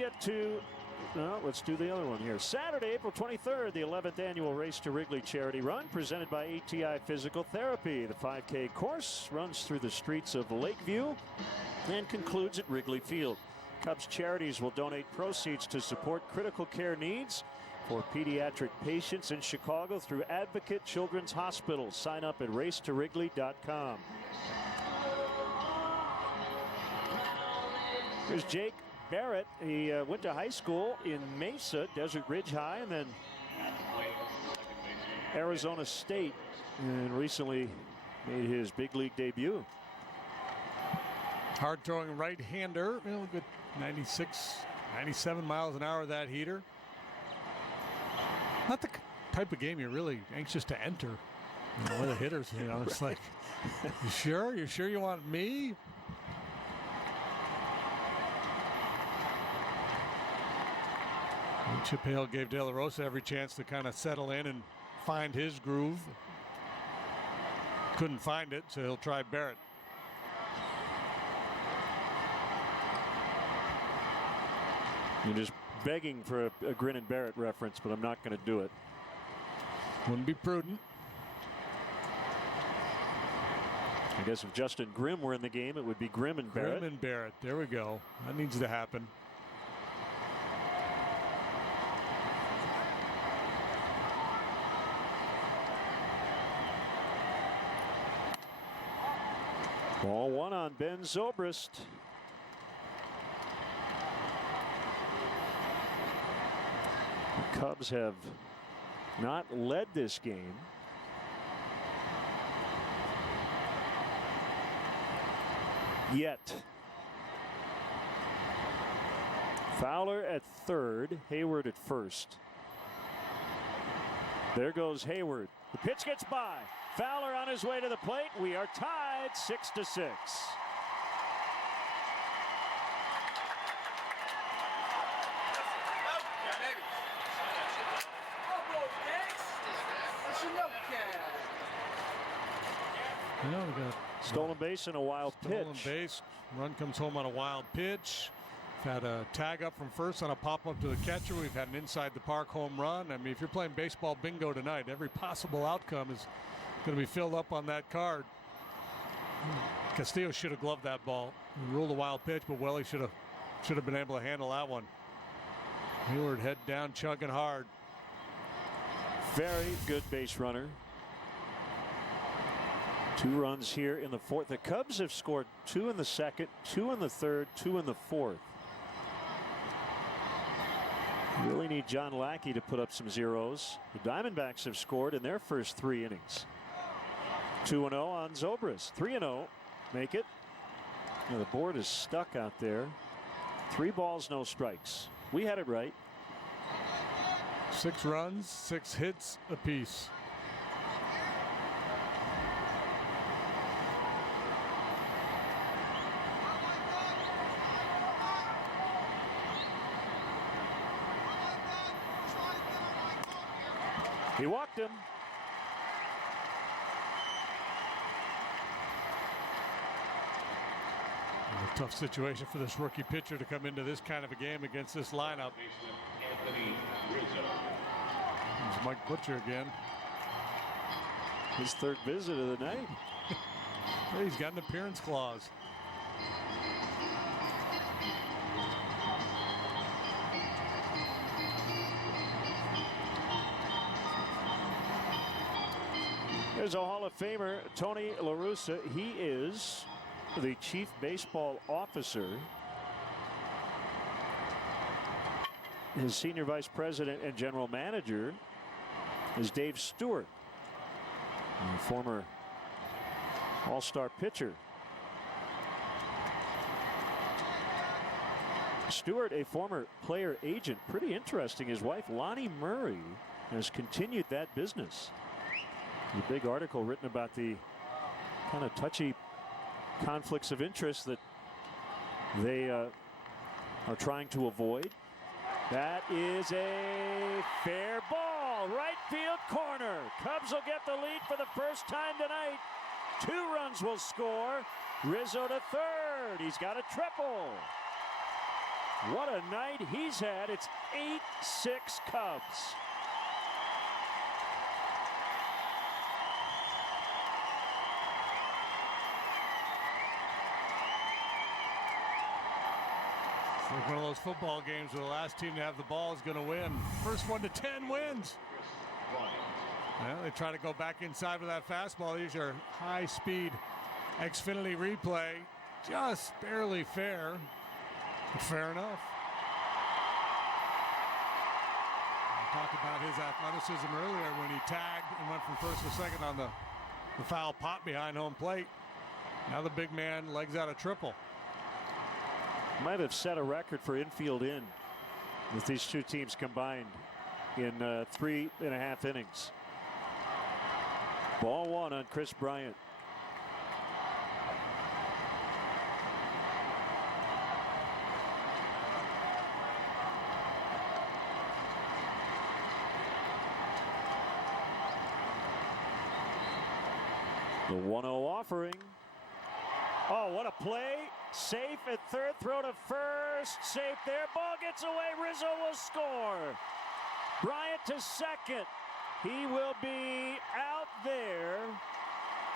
get to, let's do the other one here. Saturday, April 23rd, the 11th annual Race to Wrigley charity run presented by ATI Physical Therapy. The 5K course runs through the streets of Lakeview and concludes at Wrigley Field. Cubs Charities will donate proceeds to support critical care needs for pediatric patients in Chicago through Advocate Children's Hospital. Sign up at racetowrigley.com. Here's Jake Barrett. He went to high school in Mesa, Desert Ridge High, and then Arizona State, and recently made his big league debut. Hard throwing right-hander, good 96, 97 miles an hour, that heater. Not the type of game you're really anxious to enter. With the hitters, it's like, you sure? You sure you want me? And Chip Hale gave De La Rosa every chance to kind of settle in and find his groove. Couldn't find it, so he'll try Barrett. You're just begging for a Grin and Barrett reference, but I'm not going to do it. Wouldn't be prudent. I guess if Justin Grimm were in the game, it would be Grimm and Barrett. Grimm and Barrett. There we go. That needs to happen. Ball one on Ben Zobrist. The Cubs have not led this game. Yet. Fowler at third, Hayward at first. There goes Hayward. The pitch gets by. Fowler on his way to the plate. We are tied 6-6. We got stolen base and a wild pitch. Stolen base. Run comes home on a wild pitch. We've had a tag up from first on a pop-up to the catcher. We've had an inside the park home run. I mean, if you're playing baseball bingo tonight, every possible outcome is going to be filled up on that card. Castillo should have gloved that ball. He ruled a wild pitch, but Welly should have been able to handle that one. Hayward head down, chugging hard. Very good base runner. 2 runs here in the fourth. The Cubs have scored 2 in the second, 2 in the third, 2 in the fourth. Really need John Lackey to put up some zeros. The Diamondbacks have scored in their first 3 innings. 2-0 on Zobrist. 3-0. Make it. The board is stuck out there. 3 balls, no strikes. We had it right. 6 runs, 6 hits apiece. He walked him. A tough situation for this rookie pitcher to come into this kind of a game against this lineup. There's Mike Butcher again. His 3rd visit of the night. He's got an appearance clause. There's a Hall of Famer, Tony La Russa. He is the chief baseball officer. His senior vice president and general manager is Dave Stewart, a former all-star pitcher. Stewart, a former player agent. Pretty interesting. His wife, Lonnie Murray, has continued that business. A big article written about the kind of touchy conflicts of interest that they are trying to avoid. That is a fair ball. Right field corner. Cubs will get the lead for the first time tonight. 2 runs will score. Rizzo to third. He's got a triple. What a night he's had. It's 8-6 Cubs. It's like one of those football games where the last team to have the ball is going to win. First one to 10 wins. Well, they try to go back inside with that fastball. These are high-speed Xfinity replay. Just barely fair, but fair enough. I talked about his athleticism earlier when he tagged and went from first to second on the foul pop behind home plate. Now the big man legs out a triple. Might have set a record for infield in with these two teams combined in 3.5 innings. Ball one on Chris Bryant. The 1-0 offering. Oh, what a play. Safe at third, throw to first. Safe there. Ball gets away. Rizzo will score. Bryant to second. He will be out there.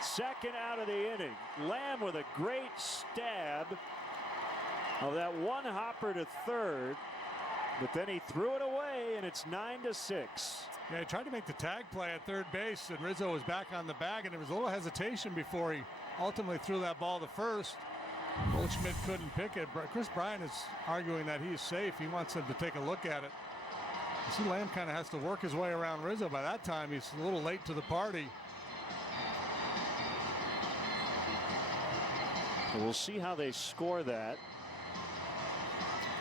Second out of the inning. Lamb with a great stab of that one hopper to third. But then he threw it away, and it's 9-6. Yeah, he tried to make the tag play at third base, and Rizzo was back on the bag, and there was a little hesitation before he ultimately threw that ball to first. Goldschmidt couldn't pick it. Chris Bryant is arguing that he's safe. He wants him to take a look at it. You see, Lamb kind of has to work his way around Rizzo. By that time, he's a little late to the party. We'll see how they score that.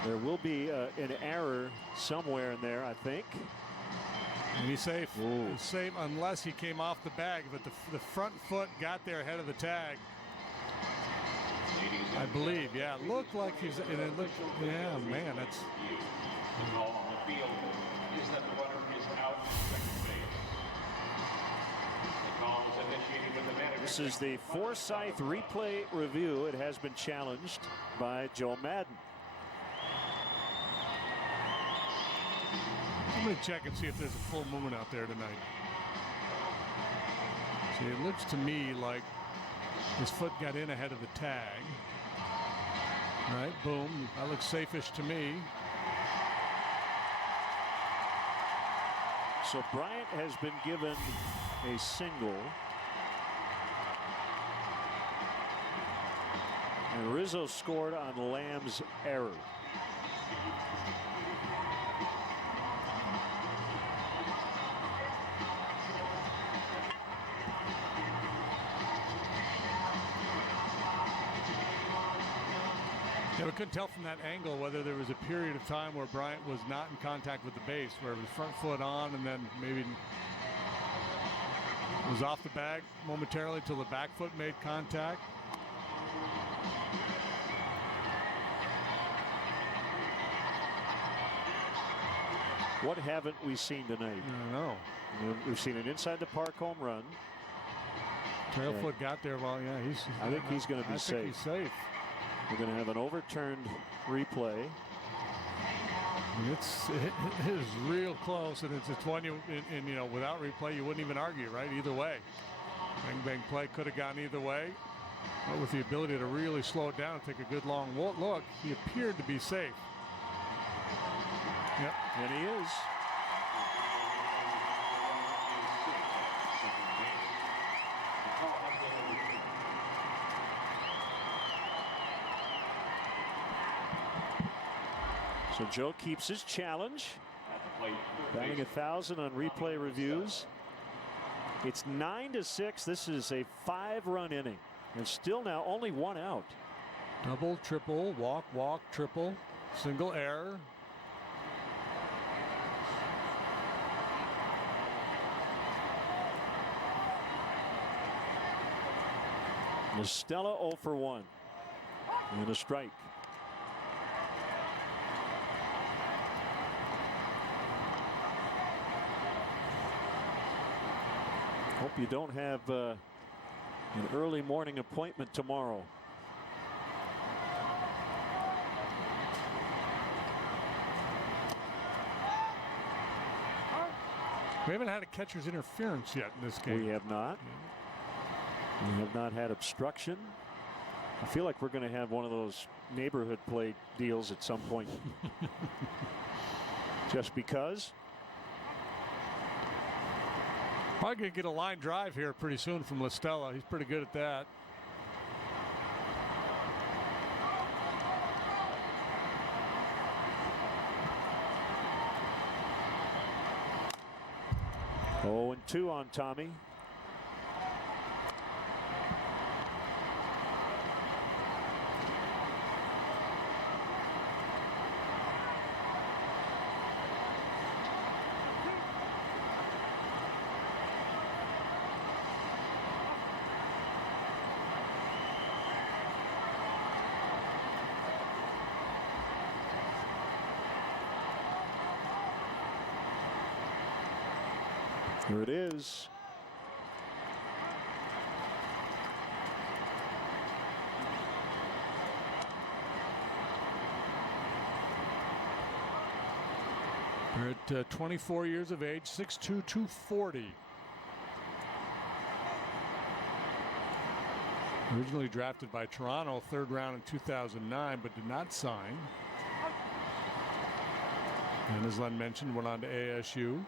There will be an error somewhere in there, I think. And he's safe. Ooh. He's safe unless he came off the bag, but the front foot got there ahead of the tag. I believe, yeah. It looked like he's, and it looked, yeah, man, that's. The call on the field is that the runner is out at second base. The call is initiated with the manager. This is the Forsyth replay review. It has been challenged by Joe Madden. I'm going to check and see if there's a full movement out there tonight. See, it looks to me like his foot got in ahead of the tag. Right, boom. That looks safe-ish to me. So Bryant has been given a single. And Rizzo scored on Lamb's error. Yeah, we couldn't tell from that angle whether there was a period of time where Bryant was not in contact with the base, where it was front foot on and then maybe was off the bag momentarily till the back foot made contact. What haven't we seen tonight? I don't know. We've seen an inside the park home run. Tail foot got there. Well, yeah, I think he's going to be safe. He's safe. We're going to have an overturned replay. It is real close, and it's one you without replay you wouldn't even argue, right? Either way, bang bang play could have gone either way, but with the ability to really slow it down and take a good long look, he appeared to be safe. Yep, And he is. So Joe keeps his challenge. Batting 1,000 on replay reviews. It's 9-6. This is a 5-run inning. And still now only one out. double, triple, walk, triple, single error. Estella 0 for 1. And a strike. Hope you don't have an early morning appointment tomorrow. We haven't had a catcher's interference yet in this game. We have not. We have not had obstruction. I feel like we're going to have one of those neighborhood play deals at some point. Just because. Probably going to get a line drive here pretty soon from LaStella. He's pretty good at that. Oh, and 2 on Tommy. Here it is. They're at 24 years of age, 6'2", 240. Originally drafted by Toronto, 3rd round in 2009, but did not sign. And as Len mentioned, went on to ASU.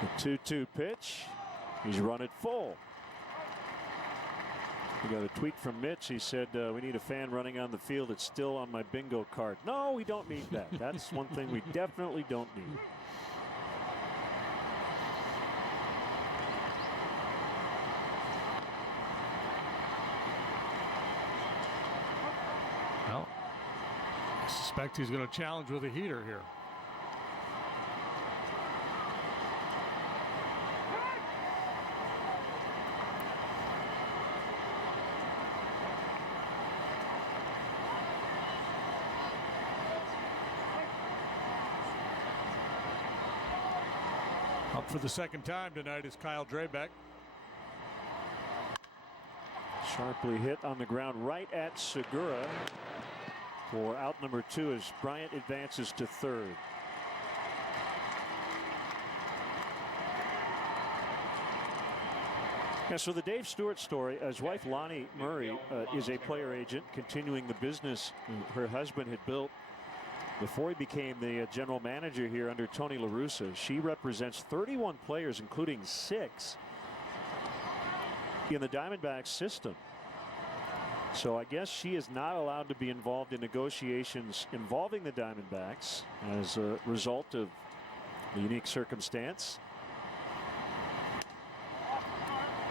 The 2-2 pitch. He's run it full. We got a tweet from Mitch. He said, we need a fan running on the field. It's still on my bingo card. No, we don't need that. That's one thing we definitely don't need. Well, I suspect he's going to challenge with a heater here. Up for the second time tonight is Kyle Drabek. Sharply hit on the ground right at Segura for out number 2 as Bryant advances to 3rd. Yeah, so the Dave Stewart story, his wife Lonnie Murray is a player agent continuing the business her husband had built before he became the general manager here under Tony La Russa. She represents 31 players, including 6 in the Diamondbacks system. So I guess she is not allowed to be involved in negotiations involving the Diamondbacks as a result of the unique circumstance.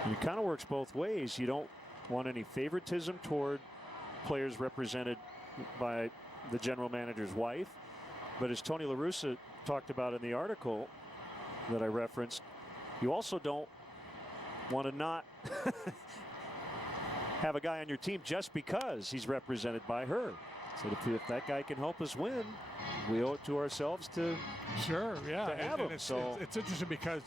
And it kind of works both ways. You don't want any favoritism toward players represented by the general manager's wife, but as Tony La Russa talked about in the article that I referenced, you also don't want to not have a guy on your team just because he's represented by her. So if that guy can help us win, we owe it to ourselves to have him. It's interesting because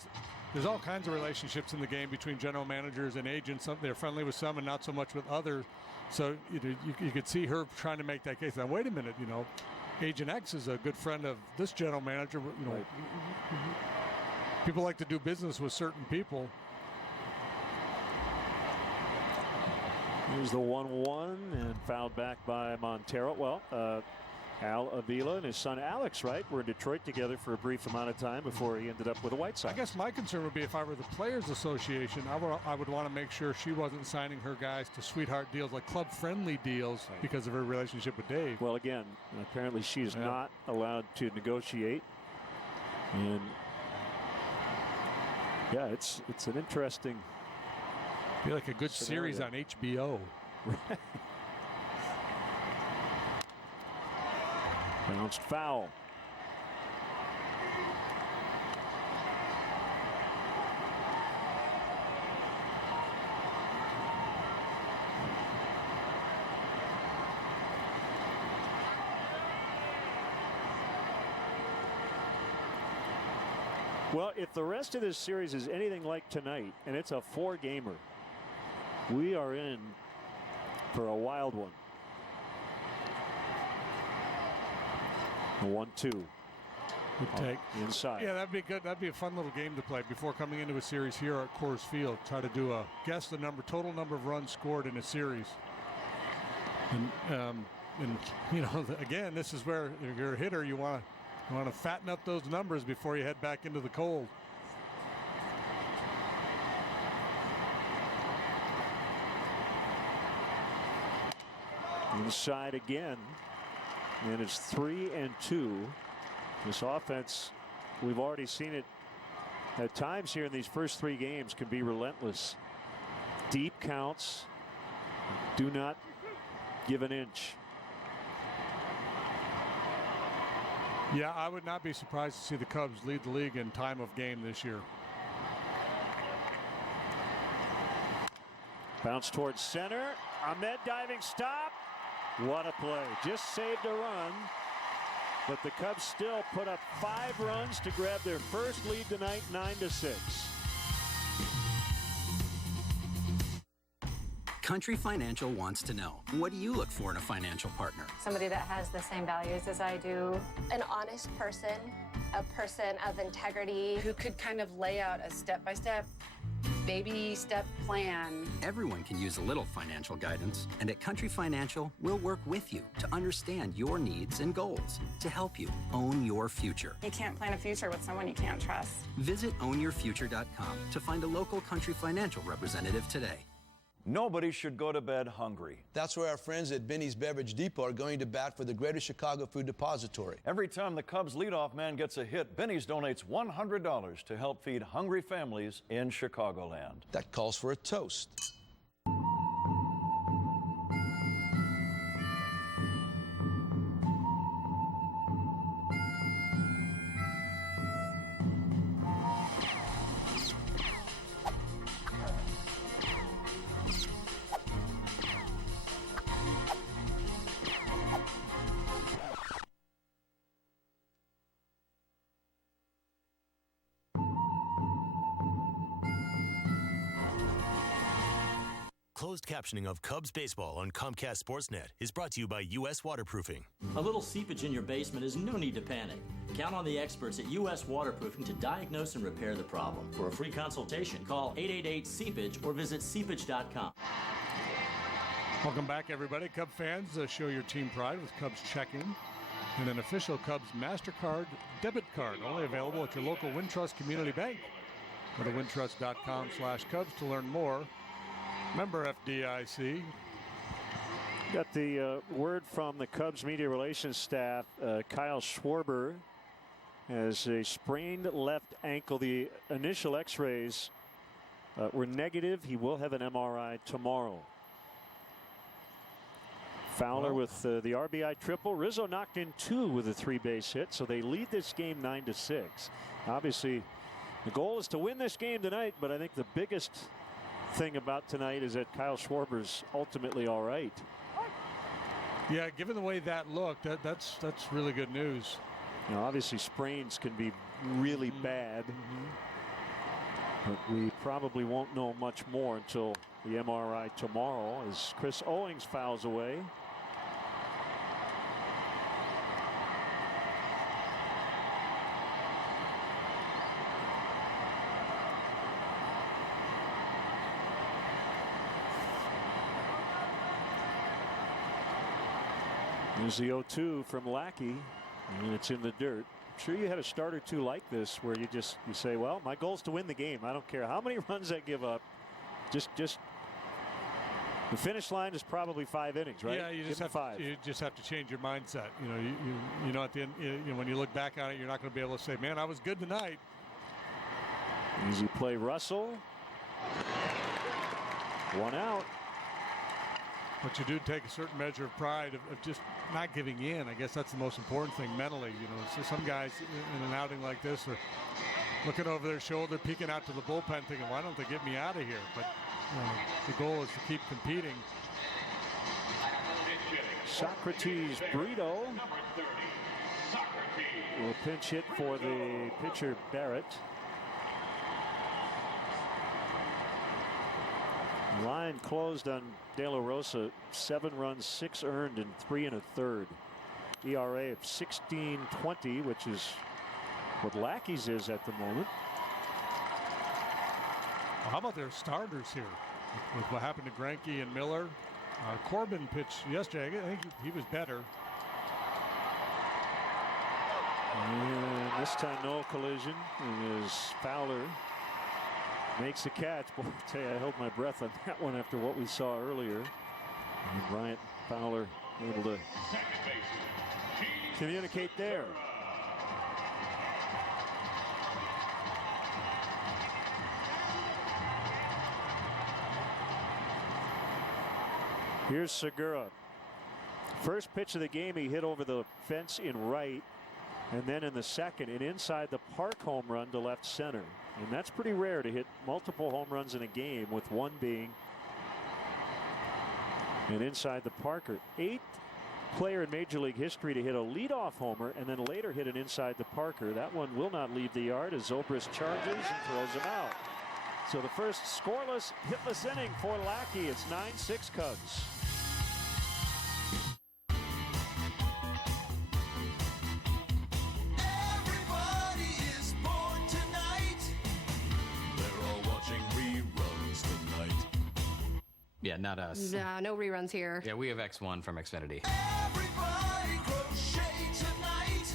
there's all kinds of relationships in the game between general managers and agents. They're friendly with some and not so much with others. So you could see her trying to make that case. Now, wait a minute, Agent X is a good friend of this general manager. Right. People like to do business with certain people. Here's the 1-1 and fouled back by Montero. Well, Al Avila and his son Alex, right, were in Detroit together for a brief amount of time before he ended up with the White Sox. I guess my concern would be if I were the Players Association, I would want to make sure she wasn't signing her guys to sweetheart deals, like club-friendly deals, because of her relationship with Dave. Well, again, apparently she is not allowed to negotiate. And, yeah, it's an interesting... Be like a good scenario. series on HBO. Bounced foul. Well, if the rest of this series is anything like tonight, and it's a 4-gamer, we are in for a wild one. 1-2. Good take. Inside. Yeah, that'd be good. That'd be a fun little game to play before coming into a series here at Coors Field. Try to do a guess the total number of runs scored in a series. And you know, again, this is where if you're a hitter, you want to fatten up those numbers before you head back into the cold. Inside again, and it's 3-2. This offense, we've already seen it at times here in these first 3 games, can be relentless. Deep counts, do not give an inch. Yeah, I would not be surprised to see the Cubs lead the league in time of game this year. Bounce towards center. Ahmed diving stop. What a play. Just saved a run. But the Cubs still put up 5 runs to grab their first lead tonight, 9-6. Country Financial wants to know, what do you look for in a financial partner? Somebody that has the same values as I do. An honest person, a person of integrity. Who could kind of lay out a step-by-step, baby step plan. Everyone can use a little financial guidance, and at Country Financial, we'll work with you to understand your needs and goals to help you own your future. You can't plan a future with someone you can't trust. Visit ownyourfuture.com to find a local Country Financial representative today. Nobody should go to bed hungry. That's where our friends at Benny's Beverage Depot are going to bat for the Greater Chicago Food Depository. Every time the Cubs leadoff man gets a hit, Benny's donates $100 to help feed hungry families in Chicagoland. That calls for a toast. Closed captioning of Cubs baseball on Comcast Sportsnet is brought to you by U.S. Waterproofing. A little seepage in your basement is no need to panic. Count on the experts at U.S. Waterproofing to diagnose and repair the problem. For a free consultation, call 888-SEEPAGE or visit seepage.com. Welcome back, everybody. Cub fans, show your team pride with Cubs check-in and an official Cubs MasterCard debit card, only available at your local Wintrust Community Bank. Go to wintrust.com/Cubs to learn more. Member FDIC. Got the word from the Cubs media relations staff. Kyle Schwarber has a sprained left ankle. The initial x-rays were negative. He will have an MRI tomorrow. Fowler with the RBI triple. Rizzo knocked in 2 with a 3-base hit, so they lead this game 9-6. Obviously, the goal is to win this game tonight, but I think the biggest thing about tonight is that Kyle Schwarber's ultimately all right. Yeah, given the way that looked, that's really good news. You know, obviously sprains can be really bad, but we probably won't know much more until the MRI tomorrow as Chris Owings fouls away. There's the 0-2 from Lackey, and it's in the dirt. I'm sure you had a start or two like this where you say, well, my goal is to win the game. I don't care how many runs I give up. Just the finish line is probably 5 innings, right? Yeah, you just have to change your mindset. You know at the end, when you look back on it, you're not going to be able to say, man, I was good tonight. Easy play, Russell. 1 out. But you do take a certain measure of pride of just not giving in. I guess that's the most important thing mentally. So some guys in an outing like this are looking over their shoulder, peeking out to the bullpen, thinking, why don't they get me out of here? But the goal is to keep competing. Socrates Brito will pinch hit for the pitcher Barrett. Line closed on De La Rosa. 7 runs, 6 earned, and 3 1/3. ERA of 16.20, which is what Lackey's is at the moment. Well, how about their starters here? With what happened to Greinke and Miller. Corbin pitched yesterday. I think he was better. And this time no collision. And as Fowler makes a catch. Boy, I tell you, I held my breath on that one after what we saw earlier. And Bryant Fowler able to communicate there. Here's Segura. First pitch of the game, he hit over the fence in right. And then in the second, an inside the park home run to left center. And that's pretty rare to hit multiple home runs in a game, with one being an inside the Parker. 8th player in Major League history to hit a leadoff homer and then later hit an inside the Parker. That one will not leave the yard as Zobrist charges and throws him out. So the first scoreless, hitless inning for Lackey. It's 9-6 Cubs. Yeah, not us. Nah, no reruns here. Yeah, we have X1 from Xfinity. Everybody crochet tonight.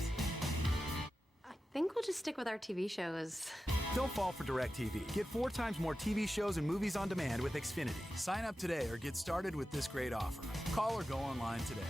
I think we'll just stick with our TV shows. Don't fall for DirecTV. Get 4 times more TV shows and movies on demand with Xfinity. Sign up today or get started with this great offer. Call or go online today.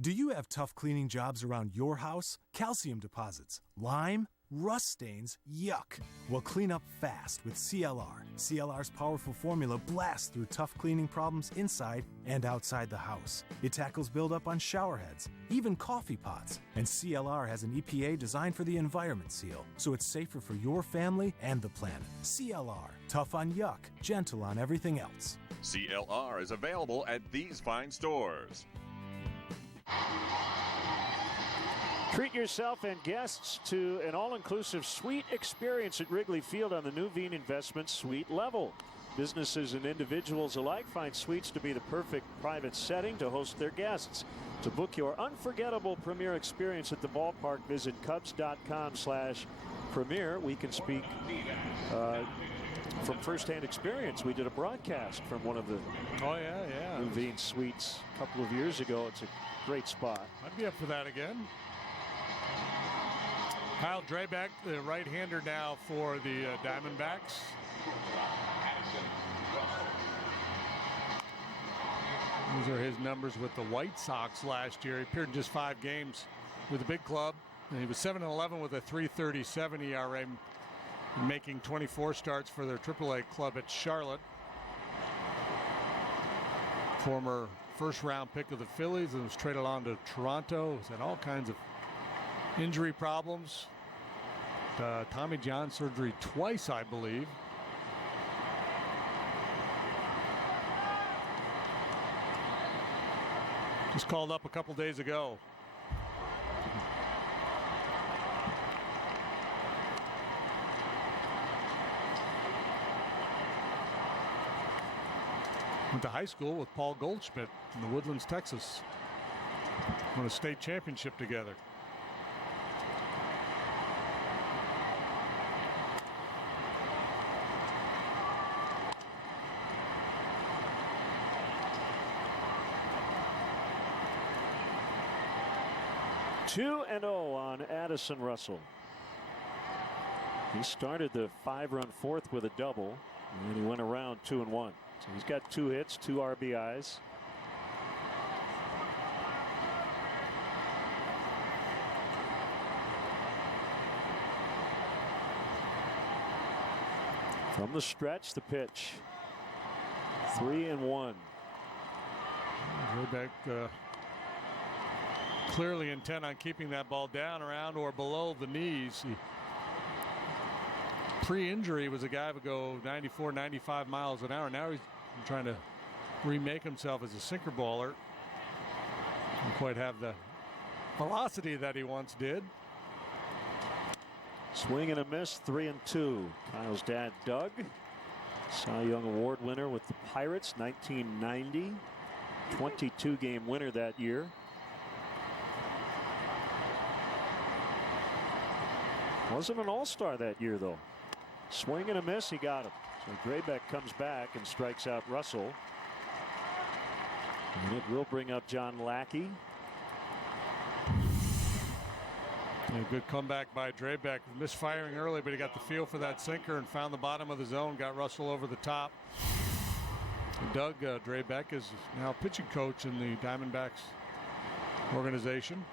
Do you have tough cleaning jobs around your house? Calcium deposits, lime, rust stains, yuck. Well, clean up fast with CLR. CLR's powerful formula blasts through tough cleaning problems inside and outside the house. It tackles buildup on shower heads, even coffee pots. And CLR has an EPA designed for the environment seal, so it's safer for your family and the planet. CLR, tough on yuck, gentle on everything else. CLR is available at these fine stores. Treat yourself and guests to an all-inclusive suite experience at Wrigley Field on the new Veen Investment Suite level. Businesses and individuals alike find suites to be the perfect private setting to host their guests. To book your unforgettable premier experience at the ballpark, visit Cubs.com/premier. We can speak from firsthand experience. We did a broadcast from one of the new Veen suites a couple of years ago. It's a great spot. I'd be up for that again. Kyle Drabek, the right-hander now for the Diamondbacks. These are his numbers with the White Sox last year. He appeared in just 5 games with the big club. And he was 7-11 with a 3.37 ERA, making 24 starts for their AAA club at Charlotte. Former first-round pick of the Phillies and was traded on to Toronto. He's had all kinds of injury problems. Tommy John surgery twice, I believe. Just called up a couple days ago. Went to high school with Paul Goldschmidt in the Woodlands, Texas. Won a state championship together. Two 2-0 on Addison Russell. He started the 5-run fourth with a double, and he went around 2-1. So he's got 2 hits, 2 RBIs. From the stretch, the pitch. 3-1. Drabek clearly intent on keeping that ball down, around, or below the knees. Pre-injury was a guy who would go 94, 95 miles an hour. Now he's trying to remake himself as a sinker baller. Doesn't quite have the velocity that he once did. Swing and a miss, 3-2. Kyle's dad, Doug, Cy Young Award winner with the Pirates, 1990. 22-game winner that year. Wasn't an all-star that year, though. Swing and a miss, he got him. So Draybeck comes back and strikes out Russell. And it will bring up John Lackey. A good comeback by Draybeck. Misfiring early, but he got the feel for that sinker and found the bottom of the zone, got Russell over the top. And Doug Draybeck is now pitching coach in the Diamondbacks organization.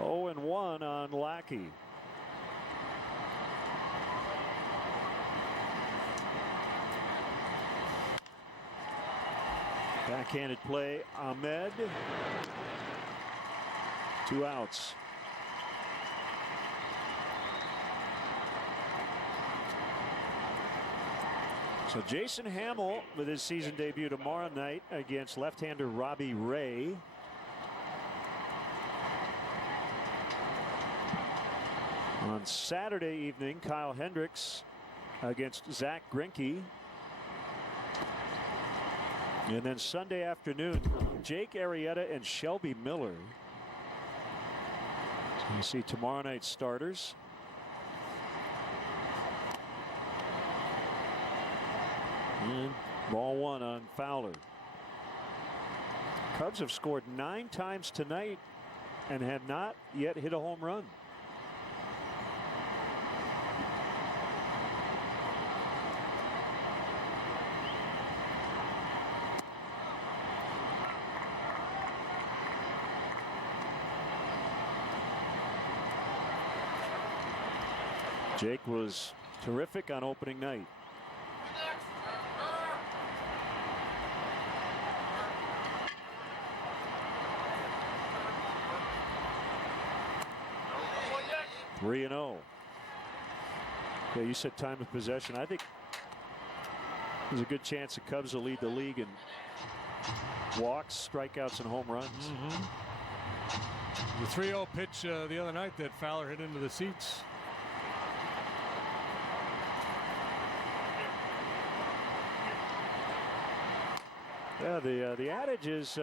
Oh, and 1 on Lackey. Backhanded play, Ahmed. 2 outs. So Jason Hamill with his season debut tomorrow night against left-hander Robbie Ray. On Saturday evening, Kyle Hendricks against Zach Greinke. And then Sunday afternoon, Jake Arrieta and Shelby Miller. So you see tomorrow night's starters. And ball 1 on Fowler. Cubs have scored 9 times tonight and have not yet hit a home run. Jake was terrific on opening night. Three and 0. Yeah, you said time of possession. I think there's a good chance the Cubs will lead the league in walks, strikeouts, and home runs. The 3-0 pitch the other night that Fowler hit into the seats. Yeah, the adage is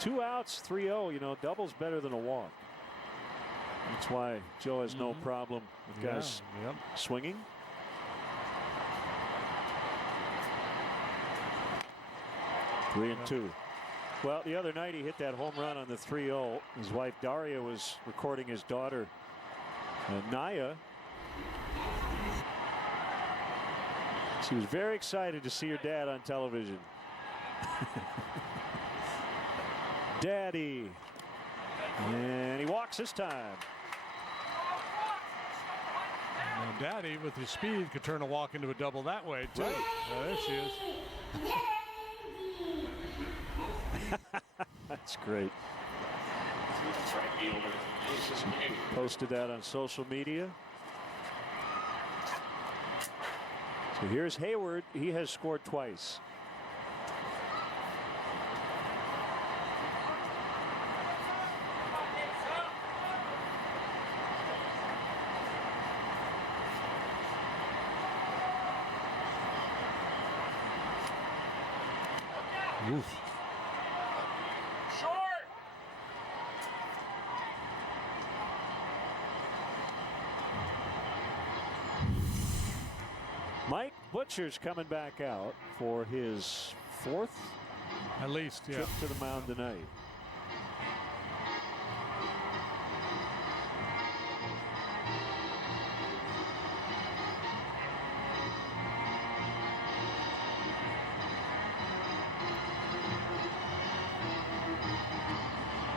2 outs, 3-0. You know, double's better than a walk. That's why Joe has no problem with guys swinging. Three and 2. Well, the other night he hit that home run on the 3-0. His wife Daria was recording his daughter Naya. She was very excited to see her dad on television. Daddy. And he walks this time. Now Daddy, with his speed, could turn a walk into a double that way, too. Right. There she is. That's great. She posted that on social media. So here's Hayward. He has scored twice. Oof. Short. Mike Butcher's coming back out for his 4th at least trip to the mound tonight.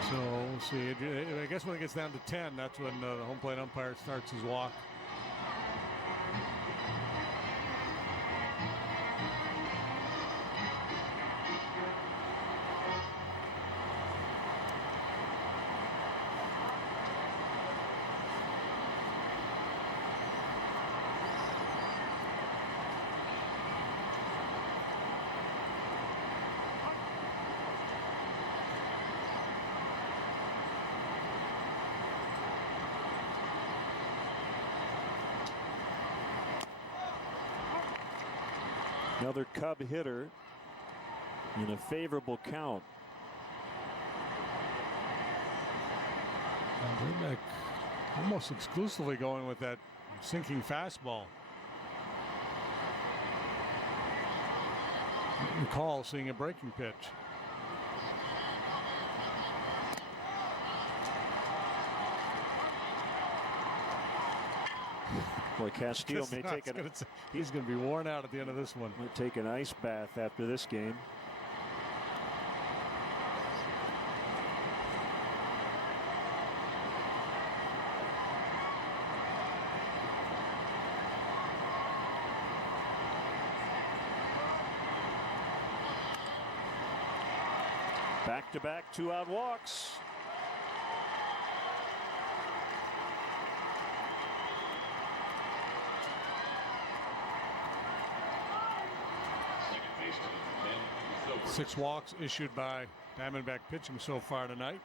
So we'll see. I guess when it gets down to 10, that's when the home plate umpire starts his walk. Another Cub hitter in a favorable count. And Diamondback almost exclusively going with that sinking fastball. I recall seeing a breaking pitch. Boy, Castillo may take he's going to be worn out at the end of this one. May take an ice bath after this game. Back-to-back 2-out walks. Six walks issued by Diamondback pitching so far tonight.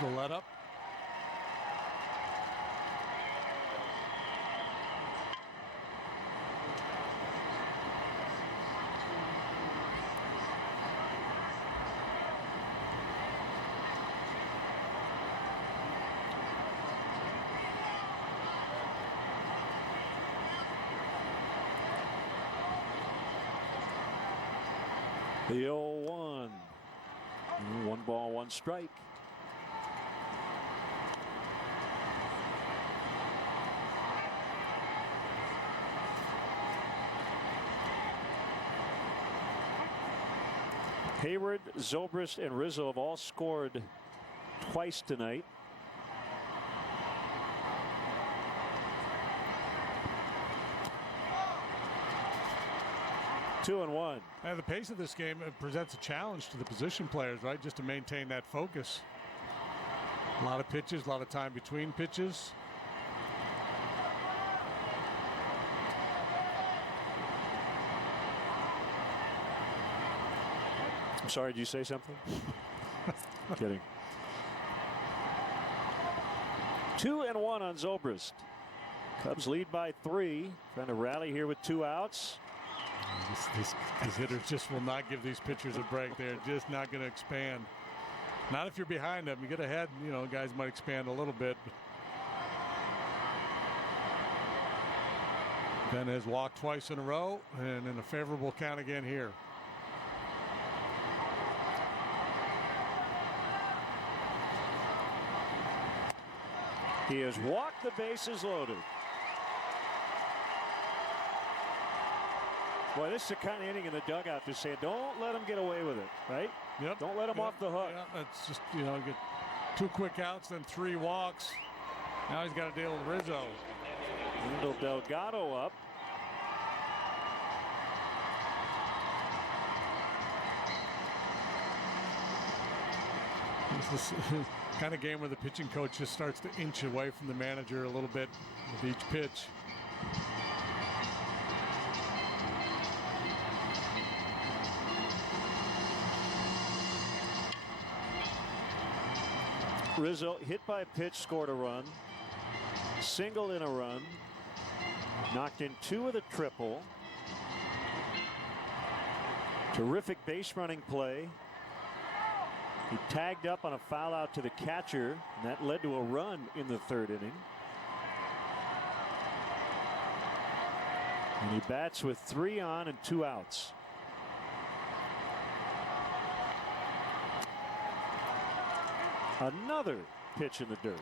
Here's a let up. The 0-1. 1 ball, 1 strike. Hayward, Zobrist, and Rizzo have all scored twice tonight. Two and one. And the pace of this game presents a challenge to the position players, right? Just to maintain that focus. A lot of pitches, a lot of time between pitches. I'm sorry, did you say something? Kidding. 2-1 on Zobrist. Cubs lead by 3. Trying to rally here with 2 outs. These hitters just will not give these pitchers a break. They're just not going to expand. Not if you're behind them. You get ahead, you know, guys might expand a little bit. Ben has walked twice in a row and in a favorable count again here. He has walked the bases loaded. Boy, this is the kind of inning in the dugout to say, don't let him get away with it, right? Yep. Don't let him off the hook. Yeah, it's just, you know, get 2 quick outs, then 3 walks. Now he's got to deal with Rizzo. Wendell Delgado up. This is the kind of game where the pitching coach just starts to inch away from the manager a little bit with each pitch. Rizzo hit by a pitch, scored a run. Single in a run. Knocked in 2 with a triple. Terrific base running play. He tagged up on a foul out to the catcher, and that led to a run in the 3rd inning. And he bats with 3 on and 2 outs. Another pitch in the dirt.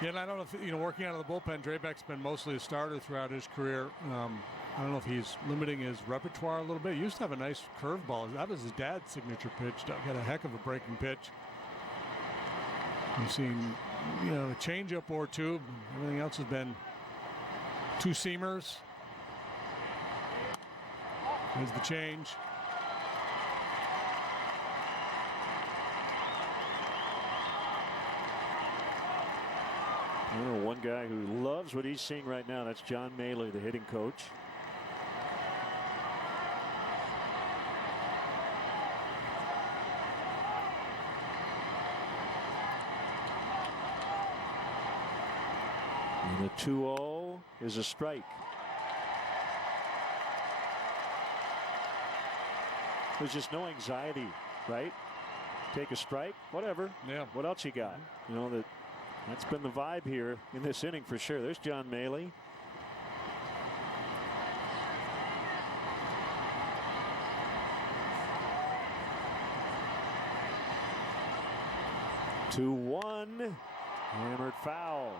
Yeah, and I don't know if, you know, working out of the bullpen, Drabek's been mostly a starter throughout his career. I don't know if he's limiting his repertoire a little bit. He used to have a nice curveball. That was his dad's signature pitch. Got a heck of a breaking pitch. We've seen, you know, a changeup or 2. Everything else has been 2 seamers. There's the change. I know one guy who loves what he's seeing right now. That's John Maley, the hitting coach. And the 2-0 is a strike. There's just no anxiety, right? Take a strike, whatever. Yeah. What else you got? You know, that's been the vibe here in this inning for sure. There's John Maley. Two, 1, hammered foul.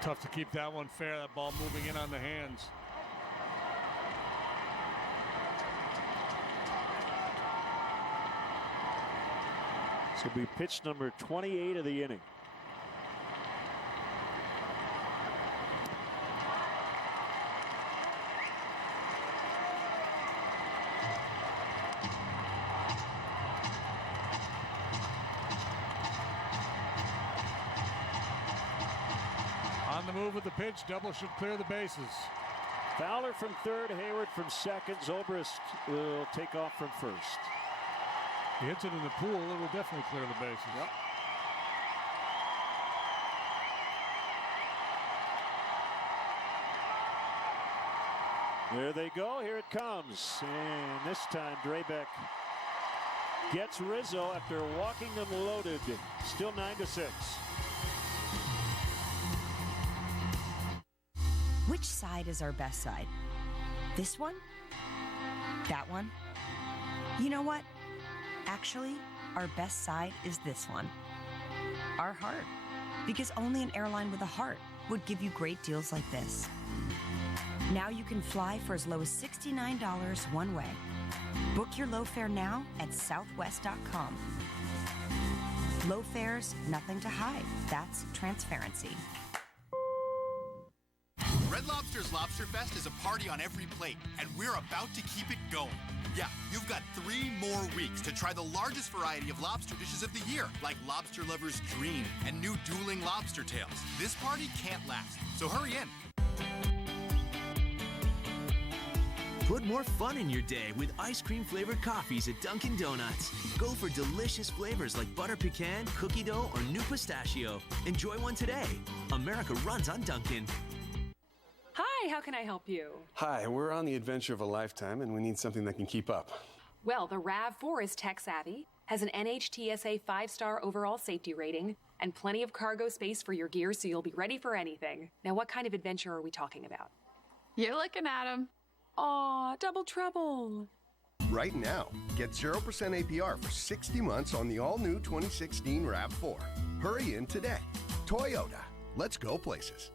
Tough to keep that one fair. That ball moving in on the hands. This will be pitch number 28 of the inning. On the move with the pitch, double should clear the bases. Fowler from third, Hayward from second. Zobrist will take off from first. He hits it in the pool, it will definitely clear the bases. Yep. There they go. Here it comes. And this time Drabek gets Rizzo after walking them loaded. Still 9-6. Which side is our best side? This one? That one? You know what? Actually, our best side is this one. Our heart. Because only an airline with a heart would give you great deals like this. Now you can fly for as low as $69 one way. Book your low fare now at southwest.com. Low fares, nothing to hide. That's transparency. Red Lobster's Lobster Fest is a party on every plate, and we're about to keep it going. Yeah, you've got 3 more weeks to try the largest variety of lobster dishes of the year, like Lobster Lover's Dream and new dueling lobster tails. This party can't last, so hurry in. Put more fun in your day with ice cream flavored coffees at Dunkin' Donuts. Go for delicious flavors like butter pecan, cookie dough, or new pistachio. Enjoy one today. America runs on Dunkin'. Hi, how can I help you? Hi, we're on the adventure of a lifetime and we need something that can keep up. Well, the RAV4 is tech savvy, has an NHTSA 5-star overall safety rating, and plenty of cargo space for your gear so you'll be ready for anything. Now, what kind of adventure are we talking about? You're looking at him. Aw, double trouble. Right now, get 0% APR for 60 months on the all-new 2016 RAV4. Hurry in today. Toyota. Let's go places.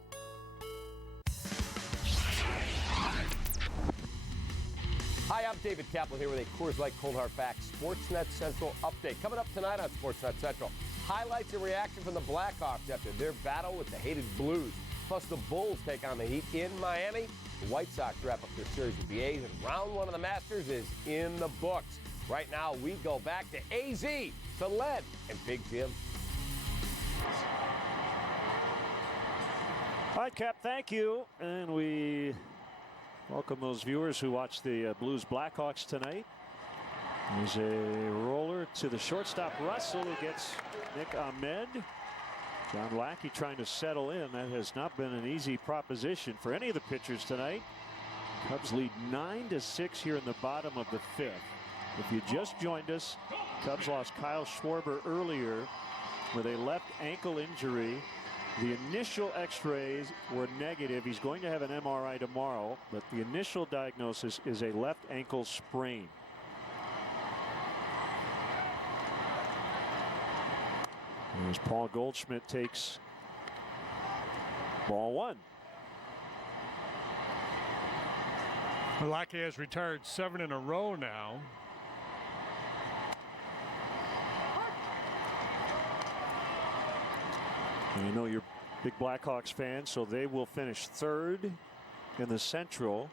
Hi, I'm David Kaplan here with a Coors Light Cold Hard Facts Sportsnet Central update. Coming up tonight on Sportsnet Central, highlights and reaction from the Blackhawks after their battle with the hated Blues. Plus, the Bulls take on the Heat in Miami. The White Sox wrap up their series with the A's, and round 1 of the Masters is in the books. Right now, we go back to AZ, to Len, and Big Jim. All right, Cap, thank you. And we welcome those viewers who watch the Blues Blackhawks tonight. There's a roller to the shortstop, Russell, who gets Nick Ahmed. John Lackey trying to settle in. That has not been an easy proposition for any of the pitchers tonight. Cubs lead 9-6 here in the bottom of the 5th. If you just joined us, Cubs lost Kyle Schwarber earlier with a left ankle injury. The initial x-rays were negative. He's going to have an MRI tomorrow, but the initial diagnosis is a left ankle sprain. As Paul Goldschmidt takes ball 1. Lackey has retired 7 in a row now. And I know you're a big Blackhawks fan, so they will finish third in the Central.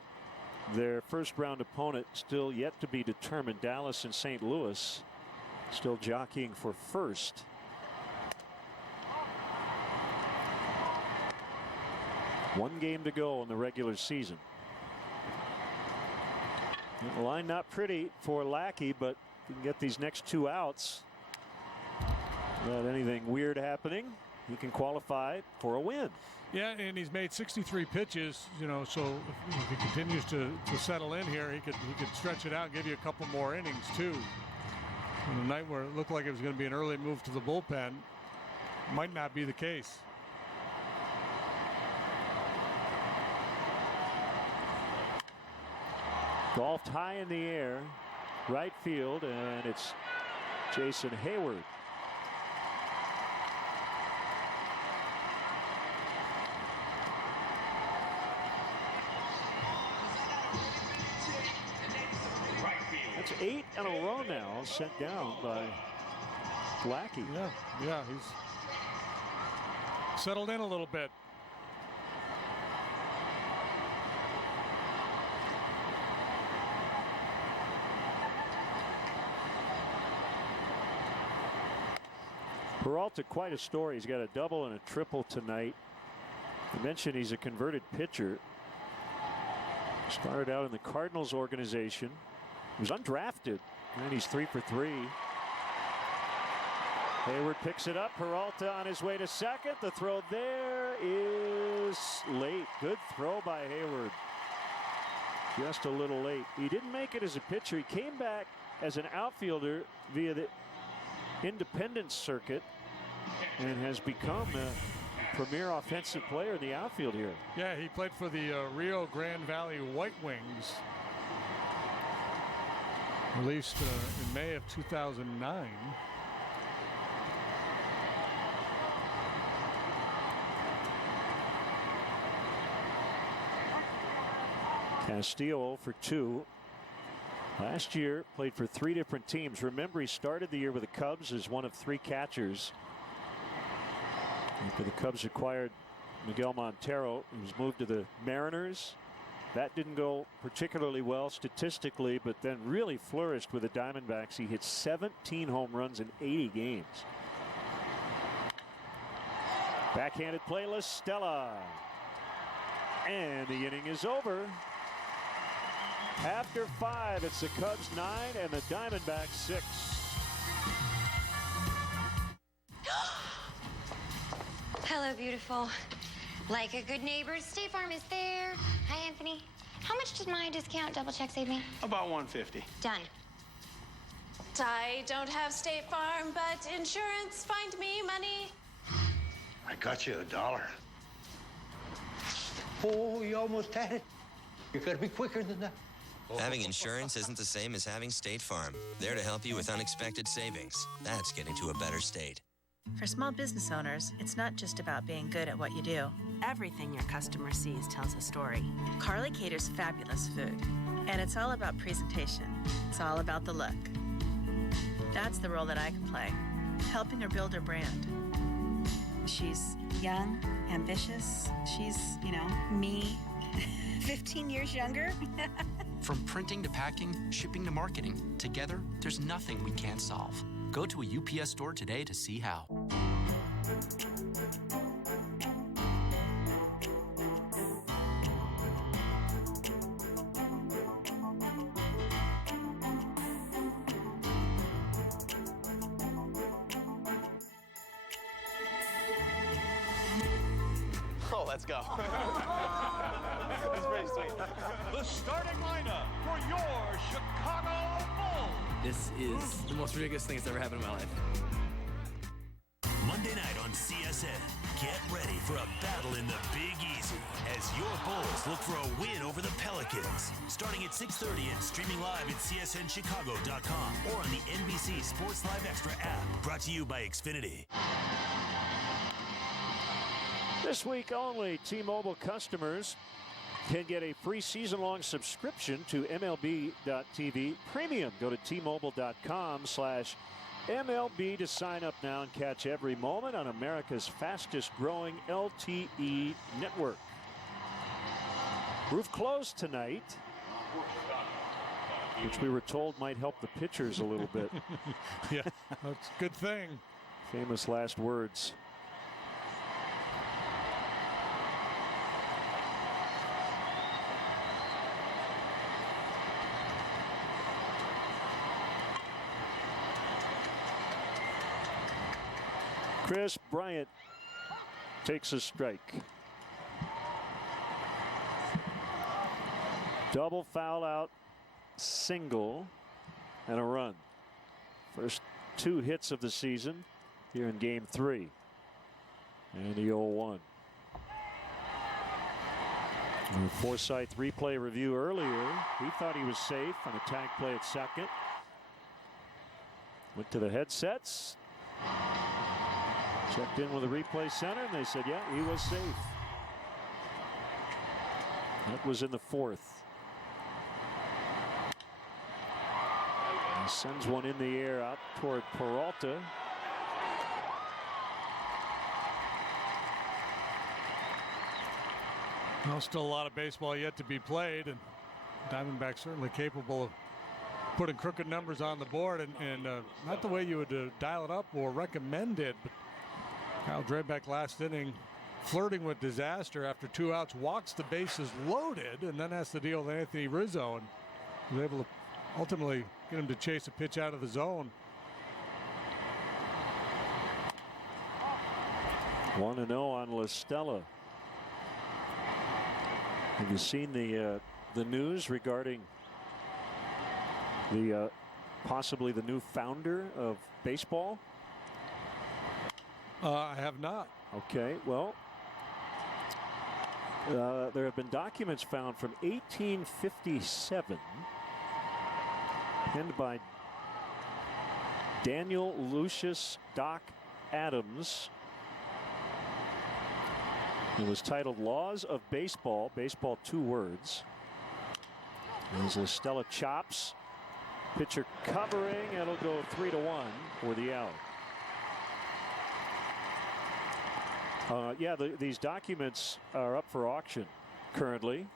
Their first round opponent still yet to be determined. Dallas and St. Louis still jockeying for first. One game to go in the regular season. The line not pretty for Lackey, but you can get these next 2 outs. Without anything weird happening, he can qualify for a win. Yeah, and he's made 63 pitches, you know, so if he continues to settle in here, he could stretch it out and give you a couple more innings too. On a night where it looked like it was going to be an early move to the bullpen, might not be the case. Golfed high in the air, right field, and it's Jason Hayward. That's 8 in a row now sent down by Lackey. Yeah, he's settled in a little bit. Peralta, quite a story. He's got a double and a triple tonight. I mentioned he's a converted pitcher. Started out in the Cardinals organization. He was undrafted, and he's 3 for 3. Hayward picks it up. Peralta on his way to second. The throw there is late. Good throw by Hayward. Just a little late. He didn't make it as a pitcher. He came back as an outfielder via the independent circuit and has become a premier offensive player in the outfield here. Yeah, he played for the Rio Grande Valley White Wings. Released in May of 2009. Castillo 0 for 2. Last year played for 3 different teams. Remember, he started the year with the Cubs as one of 3 catchers. After the Cubs acquired Miguel Montero, he was moved to the Mariners. That didn't go particularly well statistically, but then really flourished with the Diamondbacks. He hit 17 home runs in 80 games. Backhanded play, La Stella. And the inning is over. After 5, it's the Cubs 9 and the Diamondbacks 6. Hello, beautiful. Like a good neighbor, State Farm is there. Hi, Anthony. How much does my discount double check save me? About $150. Done. I don't have State Farm, but insurance. Find me money. I got you $1. Oh, you almost had it. You gotta be quicker than that. Having insurance isn't the same as having State Farm. There to help you with unexpected savings. That's getting to a better state. For small business owners, it's not just about being good at what you do. Everything your customer sees tells a story. Carly caters fabulous food, and it's all about presentation. It's all about the look. That's the role that I can play, helping her build her brand. She's young, ambitious. She's, me, 15 years younger. From printing to packing, shipping to marketing, together, there's nothing we can't solve. Go to a UPS store today to see how. Oh, let's go. That's pretty sweet. The starting lineup for your Chicago Bulls. This is the most ridiculous thing that's ever happened in my life. Monday night on CSN. Get ready for a battle in the Big Easy as your Bulls look for a win over the Pelicans. Starting at 6:30 and streaming live at csnchicago.com or on the NBC Sports Live Extra app. Brought to you by Xfinity. This week only, T-Mobile customers can get a free season-long subscription to MLB.TV Premium. Go to T-Mobile.com/ MLB to sign up now and catch every moment on America's fastest growing LTE network. Roof closed tonight, which we were told might help the pitchers a little bit. Yeah, that's a good thing. Famous last words. Chris Bryant takes a strike. Double foul out, single, and a run. First 2 hits of the season here in game 3. And the 0-1. Forsythe replay review earlier. He thought he was safe on a tag play at second. Went to the headsets. Checked in with the replay center, and they said, yeah, he was safe. That was in the 4th. He sends one in the air out toward Peralta. Well, still a lot of baseball yet to be played, and Diamondbacks certainly capable of putting crooked numbers on the board, and not the way you would dial it up or recommend it, but Kyle Drabek last inning flirting with disaster after 2 outs, walks the bases loaded, and then has to deal with Anthony Rizzo, and was able to ultimately get him to chase a pitch out of the zone. 1-0 on La Stella. Have you seen the news regarding the possibly the new founder of baseball? I have not. Okay, well, there have been documents found from 1857 penned by Daniel Lucius Doc Adams. It was titled Laws of Baseball. Baseball, 2 words. As La Stella chops, pitcher covering, it'll go 3-1 for the out. These documents are up for auction currently.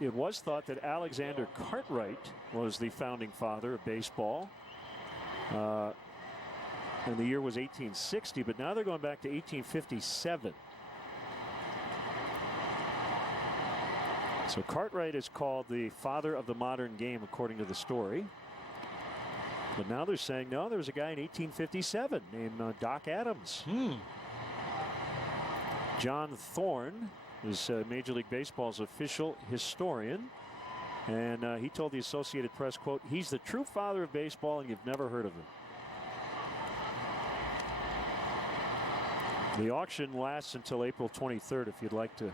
It was thought that Alexander Cartwright was the founding father of baseball. And the year was 1860, but now they're going back to 1857. So Cartwright is called the father of the modern game, according to the story. But now they're saying, no, there was a guy in 1857 named Doc Adams. John Thorne is Major League Baseball's official historian. And he told the Associated Press, quote, he's the true father of baseball and you've never heard of him. The auction lasts until April 23rd if you'd like to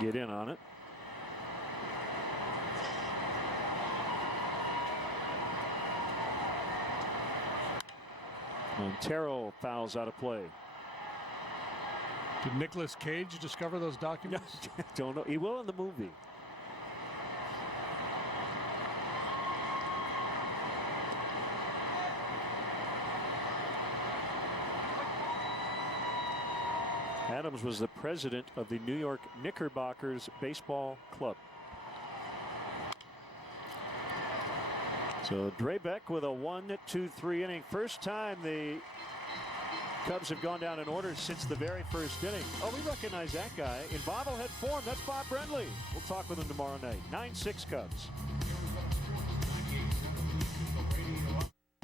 get in on it. Montero fouls out of play. Did Nicolas Cage discover those documents? Don't know. He will in the movie. Adams was the president of the New York Knickerbockers Baseball Club. So Drabek with a 1-2-3 inning. First time the Cubs have gone down in order since the very first inning. Oh, we recognize that guy. In bobblehead form, that's Bob Brenly. We'll talk with him tomorrow night. 9-6 Cubs.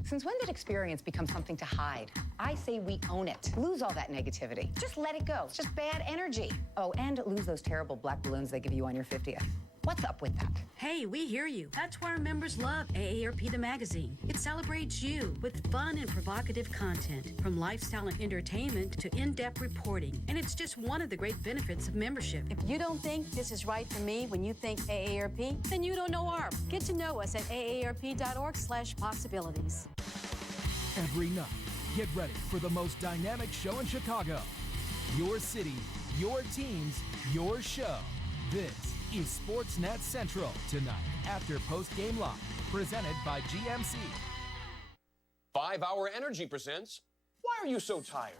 Since when did experience become something to hide? I say we own it. Lose all that negativity. Just let it go. It's just bad energy. Oh, and lose those terrible black balloons they give you on your 50th. What's up with that? Hey, we hear you. That's why our members love AARP the magazine. It celebrates you with fun and provocative content, from lifestyle and entertainment to in-depth reporting. And it's just one of the great benefits of membership. If you don't think this is right for me when you think AARP, then you don't know ARP. Get to know us at aarp.org/possibilities. Every night, get ready for the most dynamic show in Chicago. Your city, your teams, your show. This is Sportsnet Central tonight after Post Game Live, presented by GMC. 5 Hour Energy presents Why Are You So Tired?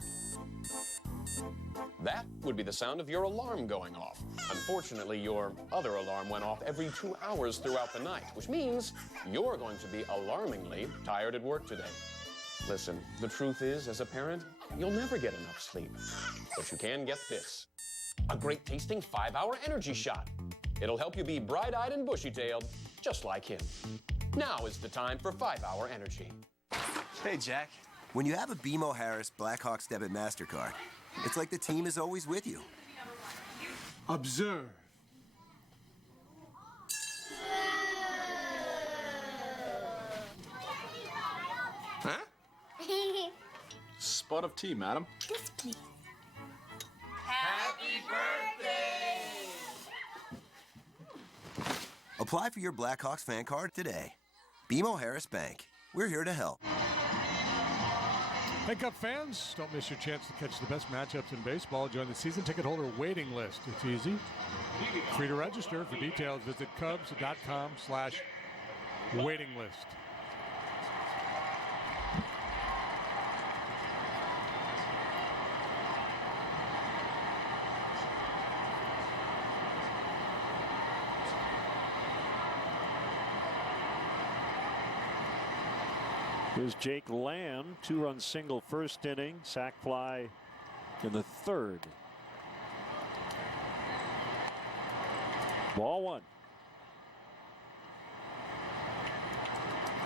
That would be the sound of your alarm going off. Unfortunately, your other alarm went off every 2 hours throughout the night, which means you're going to be alarmingly tired at work today. Listen, the truth is, as a parent, you'll never get enough sleep. But you can get this. A great tasting 5 Hour Energy shot. It'll help you be bright-eyed and bushy-tailed, just like him. Now is the time for 5 Hour Energy. Hey, Jack. When you have a BMO Harris Blackhawks debit MasterCard, it's like the team is always with you. Observe. Huh? Spot of tea, madam. Yes, please. Happy birthday! Apply for your Blackhawks fan card today. BMO Harris Bank. We're here to help. Hey, Cup fans, don't miss your chance to catch the best matchups in baseball. Join the season ticket holder waiting list. It's easy. Free to register. For details, visit Cubs.com/waiting list. Here's Jake Lamb, 2-run single first inning, sac fly in the third. Ball one.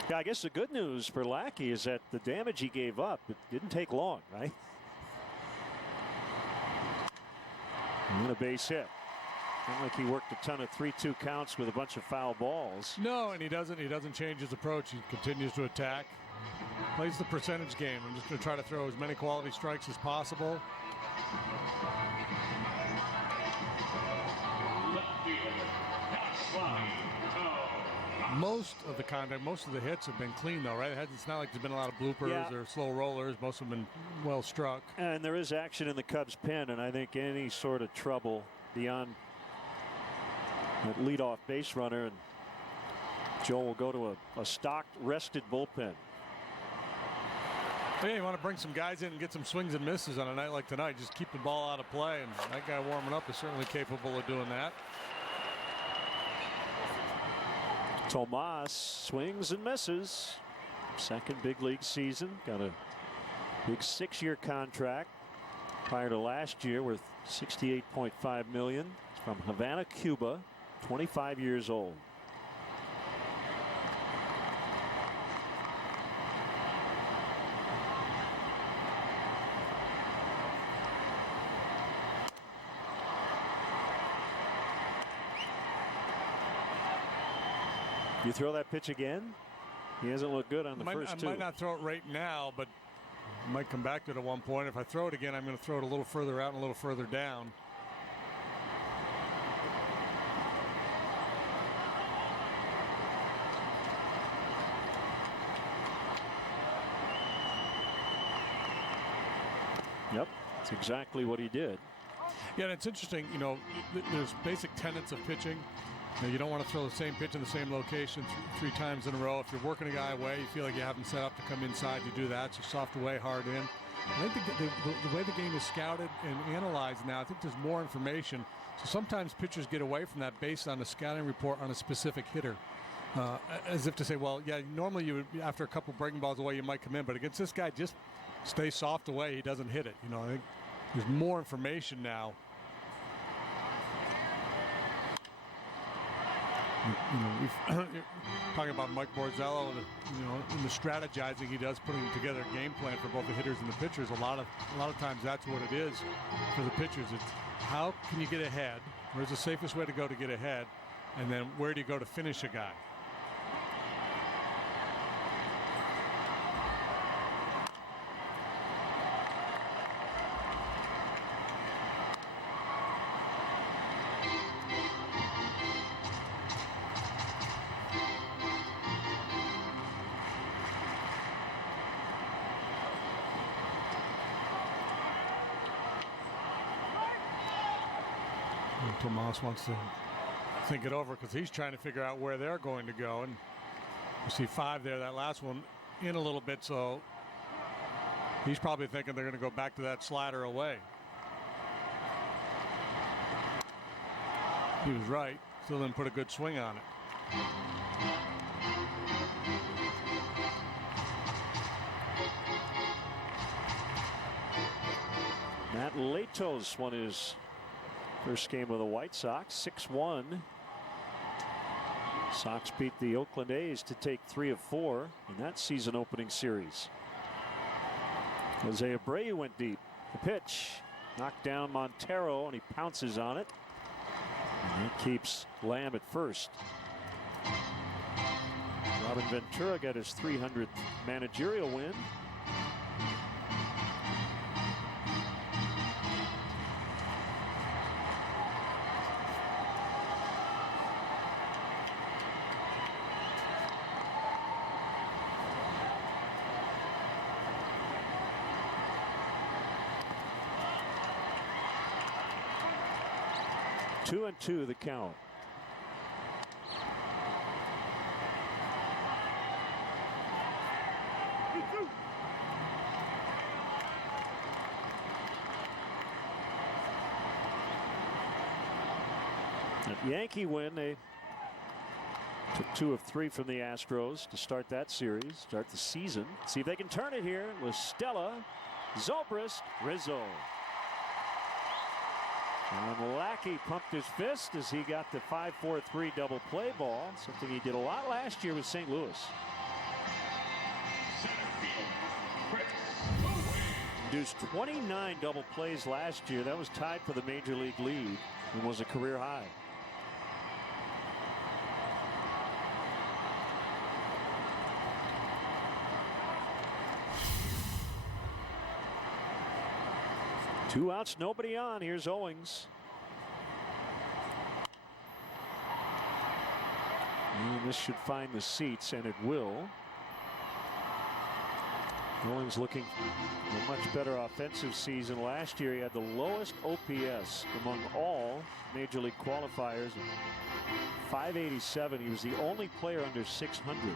Yeah, I guess the good news for Lackey is that the damage he gave up, it didn't take long, right? And a base hit. Not like he worked a ton of 3-2 counts with a bunch of foul balls. No, and he doesn't change his approach. He continues to attack. Plays the percentage game. I'm just going to try to throw as many quality strikes as possible. Most of the contact, most of the hits have been clean, though, right? It's not like there's been a lot of bloopers or slow rollers. Most of them have been well struck. And there is action in the Cubs pen, and I think any sort of trouble beyond that leadoff base runner, and Joe will go to a stocked, rested bullpen. Hey, you want to bring some guys in and get some swings and misses on a night like tonight. Just keep the ball out of play, and that guy warming up is certainly capable of doing that. Tomas swings and misses. Second big league season. Got a big 6-year contract prior to last year worth $68.5 million. It's from Havana, Cuba. 25 years old. You throw that pitch again? He hasn't looked good on the first two. I might not throw it right now, but I might come back to it at one point. If I throw it again, I'm going to throw it a little further out and a little further down. Yep, that's exactly what he did. Yeah, and it's interesting, you know, there's basic tenets of pitching. You don't want to throw the same pitch in the same location three times in a row. If you're working a guy away, you feel like you have him set up to come inside, you do that. So soft away, hard in. I think the way the game is scouted and analyzed now, I think there's more information. So sometimes pitchers get away from that based on a scouting report on a specific hitter. As if to say, well, yeah, normally you would, after a couple breaking balls away, you might come in. But against this guy, just stay soft away. He doesn't hit it. You know, I think there's more information now. You know, we've talking about Mike Borzello, you know, in the strategizing he does, putting together a game plan for both the hitters and the pitchers. A lot of times that's what it is for the pitchers. It's how can you get ahead? Where's the safest way to go to get ahead? And then where do you go to finish a guy? Tomas wants to think it over because he's trying to figure out where they're going to go. And you see 5 there. That last one in a little bit, so he's probably thinking they're going to go back to that slider away. He was right. Still didn't put a good swing on it. Matt Latos won his first game with the White Sox, 6-1. Sox beat the Oakland A's to take 3 of 4 in that season opening series. Jose Abreu went deep. The pitch knocked down Montero, and he pounces on it. And that keeps Lamb at first. Robin Ventura got his 300th managerial win. Two and two, the count. Yankee win. They took 2 of 3 from the Astros to start that series, start the season. See if they can turn it here. Listella, Zobrist, Rizzo. And Lackey pumped his fist as he got the 5-4-3 double play ball, something he did a lot last year with St. Louis. Produced 29 double plays last year. That was tied for the major league lead and was a career high. Two outs, nobody on. Here's Owings. And this should find the seats, and it will. Owings looking a much better offensive season. Last year, he had the lowest OPS among all major league qualifiers. 587. He was the only player under 600.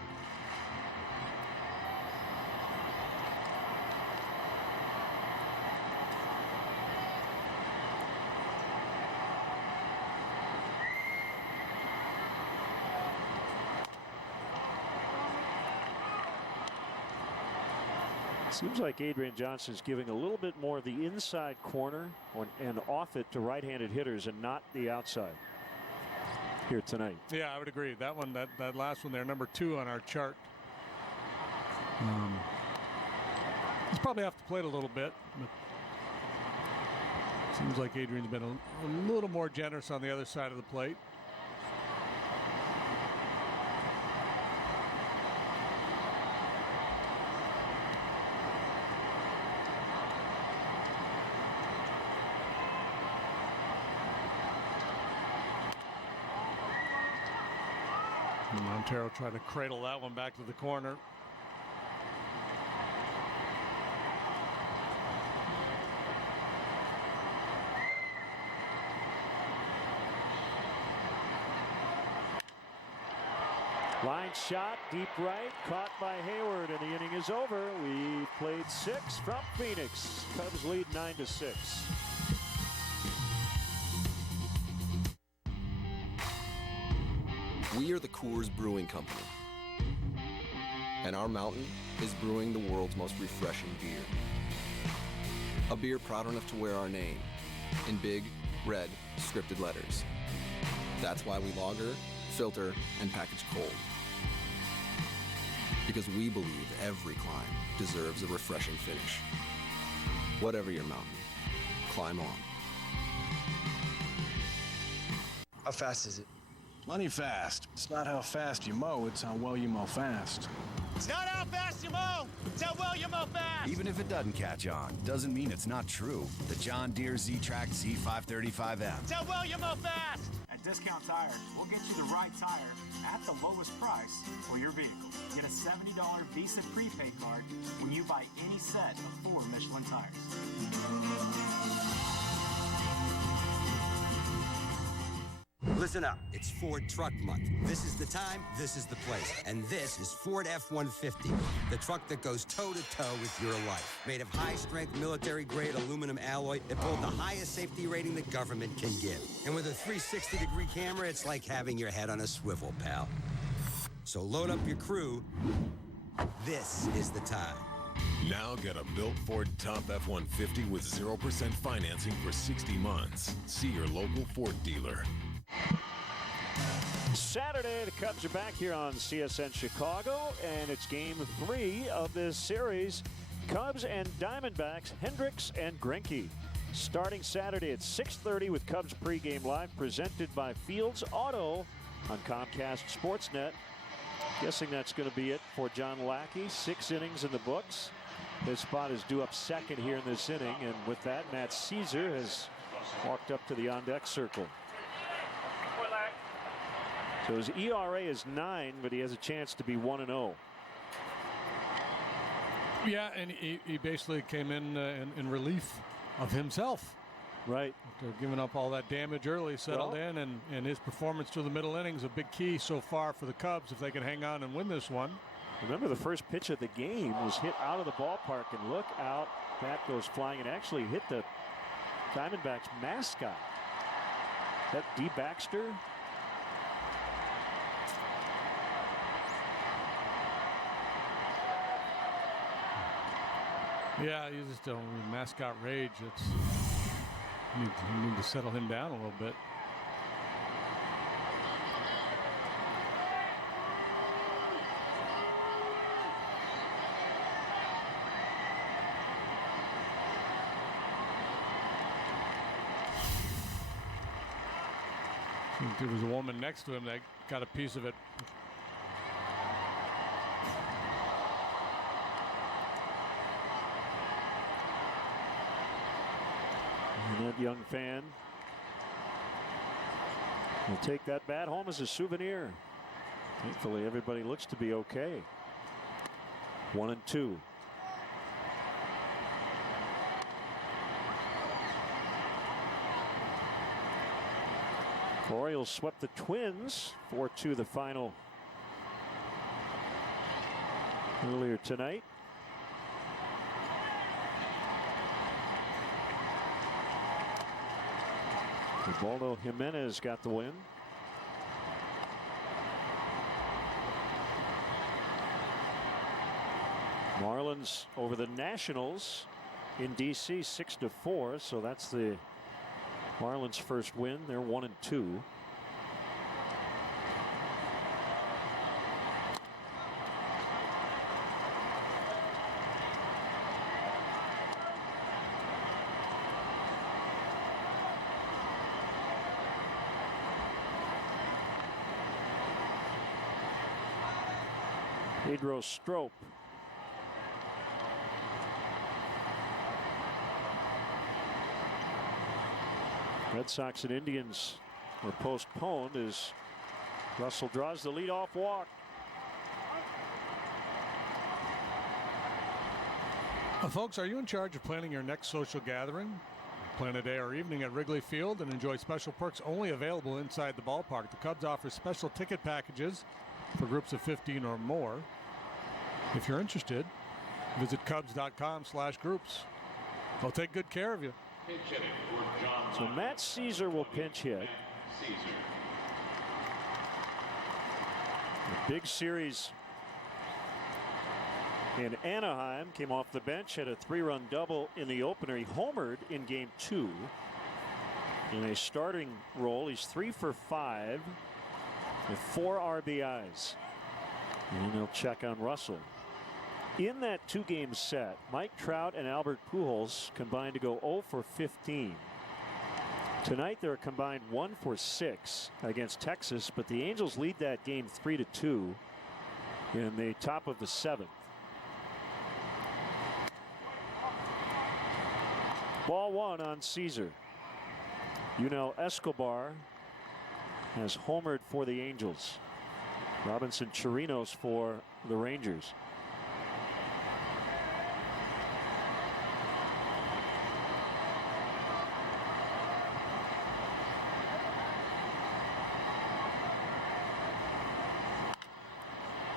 Seems like Adrian Johnson's giving a little bit more of the inside corner and off it to right-handed hitters and not the outside here tonight. Yeah, I would agree. That one, that last one there, number 2 on our chart. He's probably off the plate a little bit, but seems like Adrian's been a little more generous on the other side of the plate. Montero tried to cradle that one back to the corner. Line shot, deep right, caught by Hayward, and the inning is over. We played 6 from Phoenix. Cubs lead 9-6. We are the Coors Brewing Company, and our mountain is brewing the world's most refreshing beer. A beer proud enough to wear our name in big, red, scripted letters. That's why we lager, filter, and package cold. Because we believe every climb deserves a refreshing finish. Whatever your mountain, climb on. How fast is it? Plenty fast. It's not how fast you mow, it's how well you mow fast. It's not how fast you mow, it's how well you mow fast. Even if it doesn't catch on, doesn't mean it's not true. The John Deere Z-Track Z535M. It's how well you mow fast. At Discount Tire, we'll get you the right tire at the lowest price for your vehicle. Get a $70 Visa prepaid card when you buy any set of 4 Michelin tires. Listen up, it's Ford Truck Month. This is the time, this is the place, and this is Ford F-150, the truck that goes toe-to-toe with your life. Made of high-strength, military-grade aluminum alloy that pulled the highest safety rating the government can give. And with a 360-degree camera, it's like having your head on a swivel, pal. So load up your crew. This is the time. Now get a built Ford Top F-150 with 0% financing for 60 months. See your local Ford dealer. Saturday, the Cubs are back here on CSN Chicago, and it's game 3 of this series. Cubs and Diamondbacks, Hendricks and Greinke. Starting Saturday at 6:30 with Cubs pregame live, presented by Fields Auto on Comcast Sportsnet. Guessing that's going to be it for John Lackey. 6 innings in the books. His spot is due up second here in this inning, and with that, Matt Caesar has walked up to the on-deck circle. So his ERA is 9, but he has a chance to be 1-0. Yeah, and he basically came in relief of himself. Right. After giving up all that damage early, settled in, and his performance through the middle innings, a big key so far for the Cubs if they can hang on and win this one. Remember, the first pitch of the game was hit out of the ballpark, and look out, bat goes flying and actually hit the Diamondbacks mascot. That D. Baxter. Yeah, you just don't mascot rage. It's you need to settle him down a little bit. There was a woman next to him that got a piece of it. And that young fan will take that bat home as a souvenir. Thankfully, everybody looks to be okay. 1-2. Orioles swept the Twins 4-2 the final earlier tonight. Ubaldo Jimenez got the win. Marlins over the Nationals in D.C. 6-4, so that's the Marlins' first win. They're 1-2. Pedro Strop. Red Sox and Indians were postponed as Russell draws the leadoff walk. Folks, are you in charge of planning your next social gathering? Plan a day or evening at Wrigley Field and enjoy special perks only available inside the ballpark. The Cubs offer special ticket packages for groups of 15 or more. If you're interested, visit Cubs.com/groups. They'll take good care of you. So Matt Caesar will pinch hit. A big series in Anaheim. Came off the bench, had a 3-run double in the opener. He homered in game 2. In a starting role, he's 3 for 5 with 4 RBIs. And he'll check on Russell. In that 2-game set, Mike Trout and Albert Pujols combined to go 0 for 15. Tonight they're combined 1 for 6 against Texas, but the Angels lead that game 3-2 in the top of the 7th. Ball 1 on Caesar. Yunel Escobar has homered for the Angels. Robinson Chirinos for the Rangers.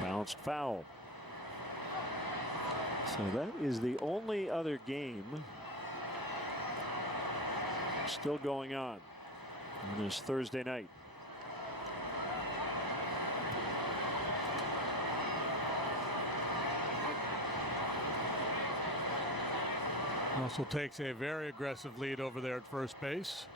Bounced foul. So that is the only other game still going on this Thursday night. Russell takes a very aggressive lead over there at first base.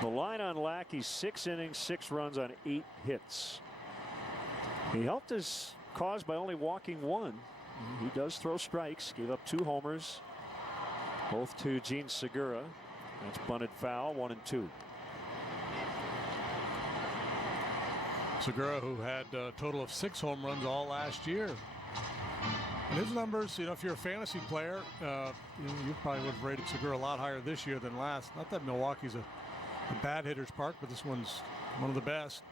The line on Lackey, 6 innings, 6 runs on 8 hits. He helped his cause by only walking 1. He does throw strikes, gave up 2 homers, both to Gene Segura. That's bunted foul, 1 and 2. Segura, who had a total of 6 home runs all last year. And his numbers, if you're a fantasy player, you probably would have rated Segura a lot higher this year than last. Not that Milwaukee's a bad hitter's park, but this one's one of the best.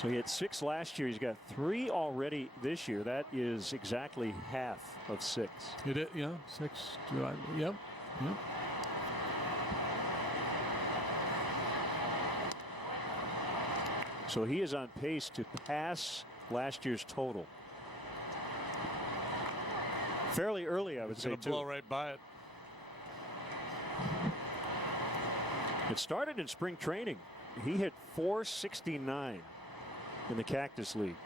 So he had 6 last year. He's got 3 already this year. That is exactly half of 6. It is, 6. Yep. So he is on pace to pass last year's total. Fairly early, I would say, too. Blow right by it. It started in spring training. He hit .469 in the Cactus League.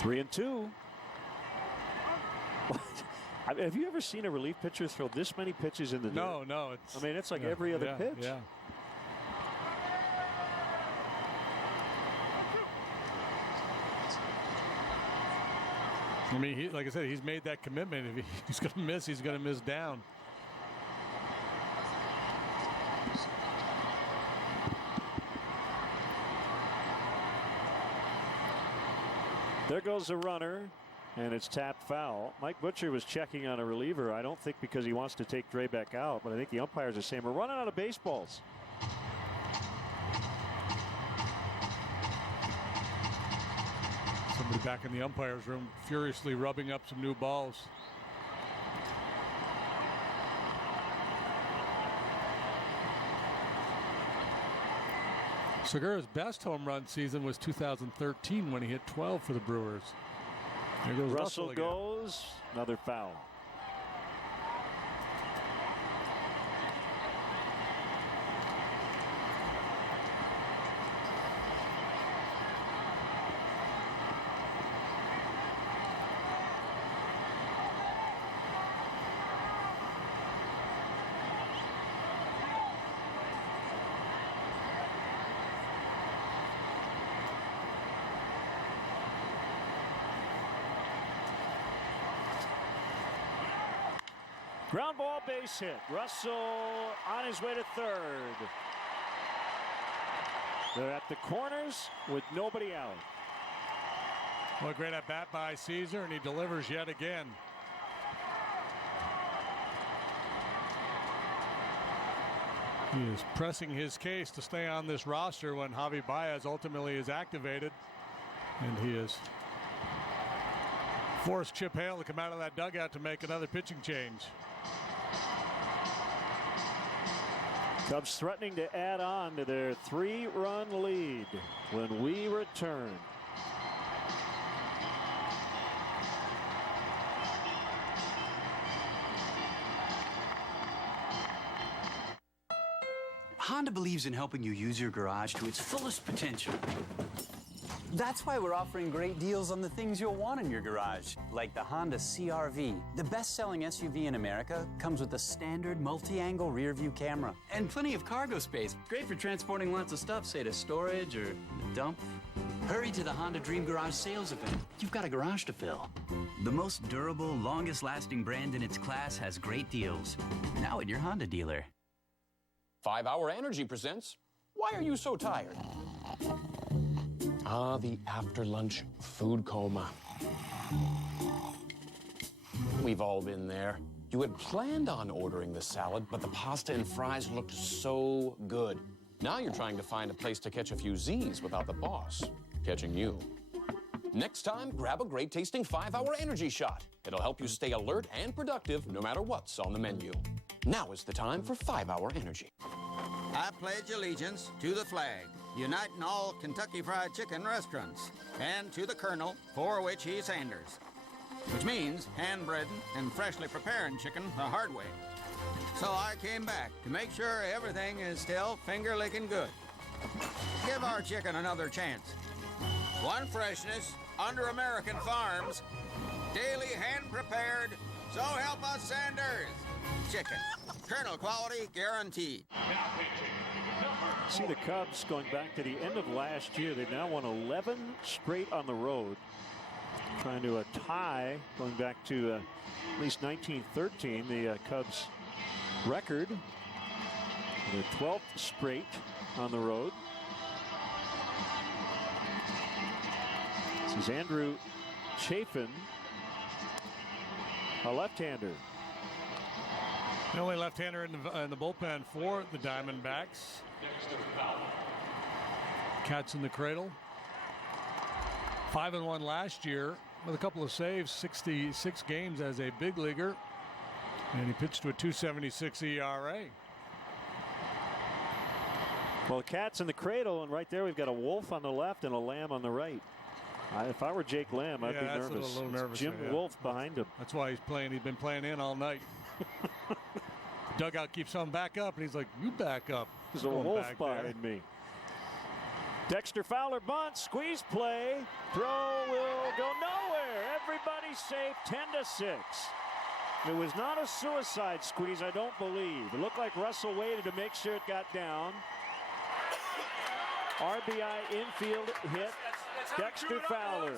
3 and 2. Have you ever seen a relief pitcher throw this many pitches in the dirt? No. It's like every other pitch. Yeah. I mean, like I said, he's made that commitment. If he's going to miss, he's going to miss down. There goes the runner, and it's tapped foul. Mike Butcher was checking on a reliever. I don't think because he wants to take Dre back out, but I think the umpires are saying we're running out of baseballs. Somebody back in the umpire's room furiously rubbing up some new balls. Segura's best home run season was 2013 when he hit 12 for the Brewers. There goes Russell goes, another foul. Ground ball, base hit. Russell on his way to third. They're at the corners with nobody out. Well, great at bat by Caesar, and he delivers yet again. He is pressing his case to stay on this roster when Javi Baez ultimately is activated, and he has forced Chip Hale to come out of that dugout to make another pitching change. Cubs threatening to add on to their 3-run lead when we return. Honda believes in helping you use your garage to its fullest potential. That's why we're offering great deals on the things you'll want in your garage, like the Honda CR-V. The best-selling SUV in America comes with a standard multi-angle rear-view camera and plenty of cargo space. Great for transporting lots of stuff, say to storage or the dump. Hurry to the Honda Dream Garage sales event. You've got a garage to fill. The most durable, longest-lasting brand in its class has great deals. Now at your Honda dealer. 5 Hour Energy presents Why Are You So Tired? Ah, the after-lunch food coma. We've all been there. You had planned on ordering the salad, but the pasta and fries looked so good. Now you're trying to find a place to catch a few Z's without the boss catching you. Next time, grab a great-tasting 5-hour energy shot. It'll help you stay alert and productive no matter what's on the menu. Now is the time for 5-hour energy. I pledge allegiance to the flag, uniting all Kentucky Fried Chicken restaurants, and to the Colonel, for which he Sanders, which means hand-breading and freshly preparing chicken the hard way. So I came back to make sure everything is still finger-licking good. Give our chicken another chance. One freshness, under American farms, daily hand-prepared, so help us Sanders. Chicken, Colonel quality guaranteed. See the Cubs going back to the end of last year. They've now won 11 straight on the road. Trying to tie going back to at least 1913, the Cubs record. The 12th straight on the road. This is Andrew Chafin, a left-hander. The only left-hander in the bullpen for the Diamondbacks. Cats in the cradle. 5-1 last year with a couple of saves, 66 games as a big leaguer. And he pitched to a 2.76 ERA. Well, Cats in the cradle, and right there we've got a Wolf on the left and a Lamb on the right. If I were Jake Lamb, I'd be nervous. A little nervous. Jim there, yeah. Wolf behind him. That's why he's playing. He's been playing in all night. Dugout keeps on back up, and he's like, "You back up." There's a Wolf behind me. Dexter Fowler bunts, squeeze play, throw will go nowhere. Everybody's safe, 10-6. It was not a suicide squeeze, I don't believe. It looked like Russell waited to make sure it got down. RBI infield hit. Dexter Fowler.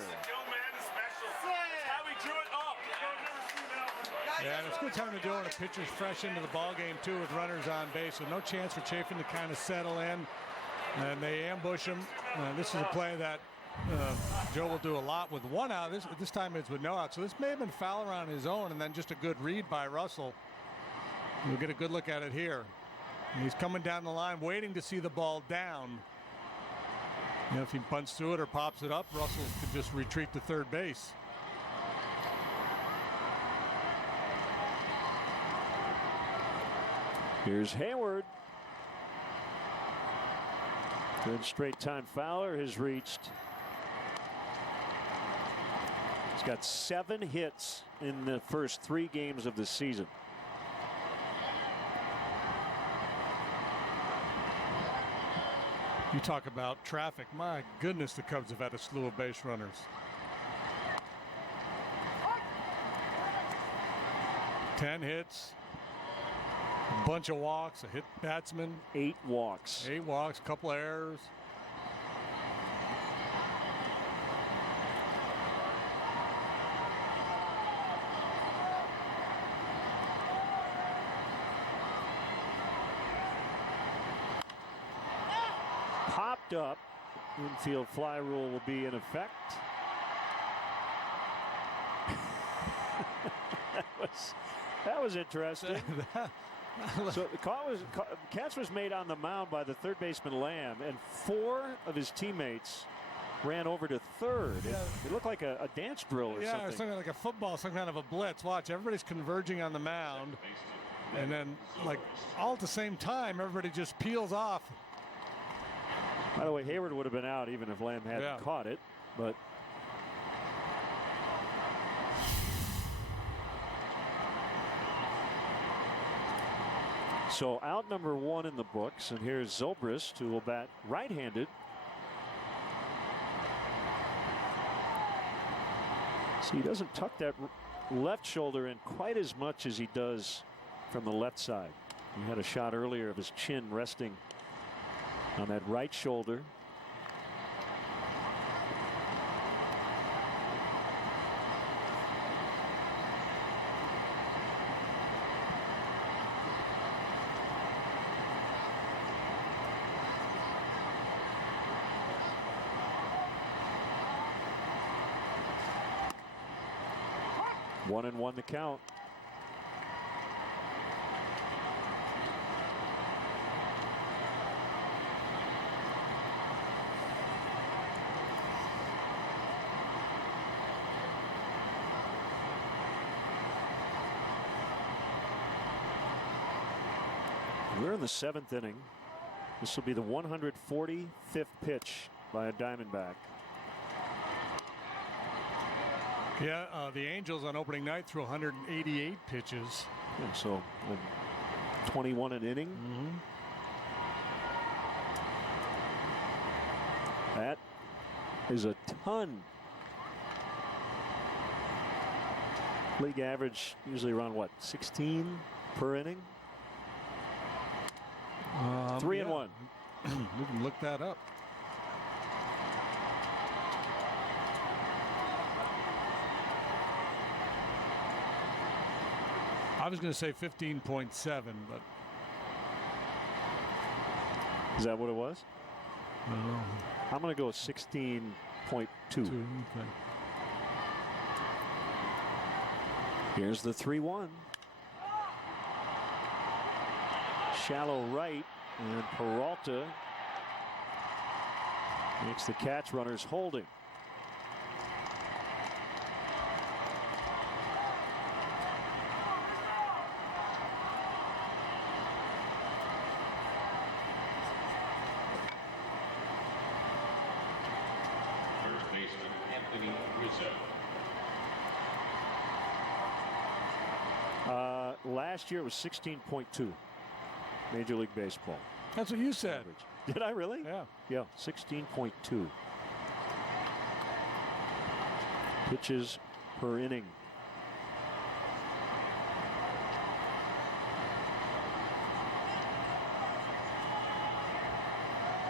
Yeah, and it's a good time to do it when a pitcher's fresh into the ball game too, with runners on base, so no chance for Chafin to kind of settle in. And they ambush him. This is a play that Joe will do a lot with one out. This time it's with no out. So this may have been Fowler on his own, and then just a good read by Russell. We'll get a good look at it here. And he's coming down the line, waiting to see the ball down. You know, if he punts through it or pops it up, Russell could just retreat to third base. Here's Hayward. Good straight time Fowler has reached. He's got 7 hits in the first 3 games of the season. You talk about traffic. My goodness, the Cubs have had a slew of base runners. Ten hits, a bunch of walks, a hit batsman. 8 walks. 8 walks, couple errors. Popped up. Infield fly rule will be in effect. That was interesting. So the catch was made on the mound by the third baseman Lamb, and 4 of his teammates ran over to third. Yeah. It looked like a dance drill or something. Yeah, something like a football, some kind of a blitz. Watch, everybody's converging on the mound, and then, like, all at the same time, everybody just peels off. By the way, Hayward would have been out even if Lamb hadn't caught it, but so out number 1 in the books, and here's Zobrist, who will bat right-handed. See, he doesn't tuck that left shoulder in quite as much as he does from the left side. He had a shot earlier of his chin resting on that right shoulder. One and one the count. We're in the 7th inning. This will be the 145th pitch by a Diamondback. Yeah, the Angels on opening night threw 188 pitches. Yeah, so 21 an inning. That is a ton. League average usually around what, 16 per inning? 3 and 1. We can look that up. I was going to say 15.7, but is that what it was? No. I'm going to go with 16.2. Okay. Here's the 3-1. Shallow right, and Peralta makes the catch. Runners holding. Last year it was 16.2. Major League Baseball. That's what you said. Average. Did I really? Yeah. Yeah, 16.2. Pitches per inning.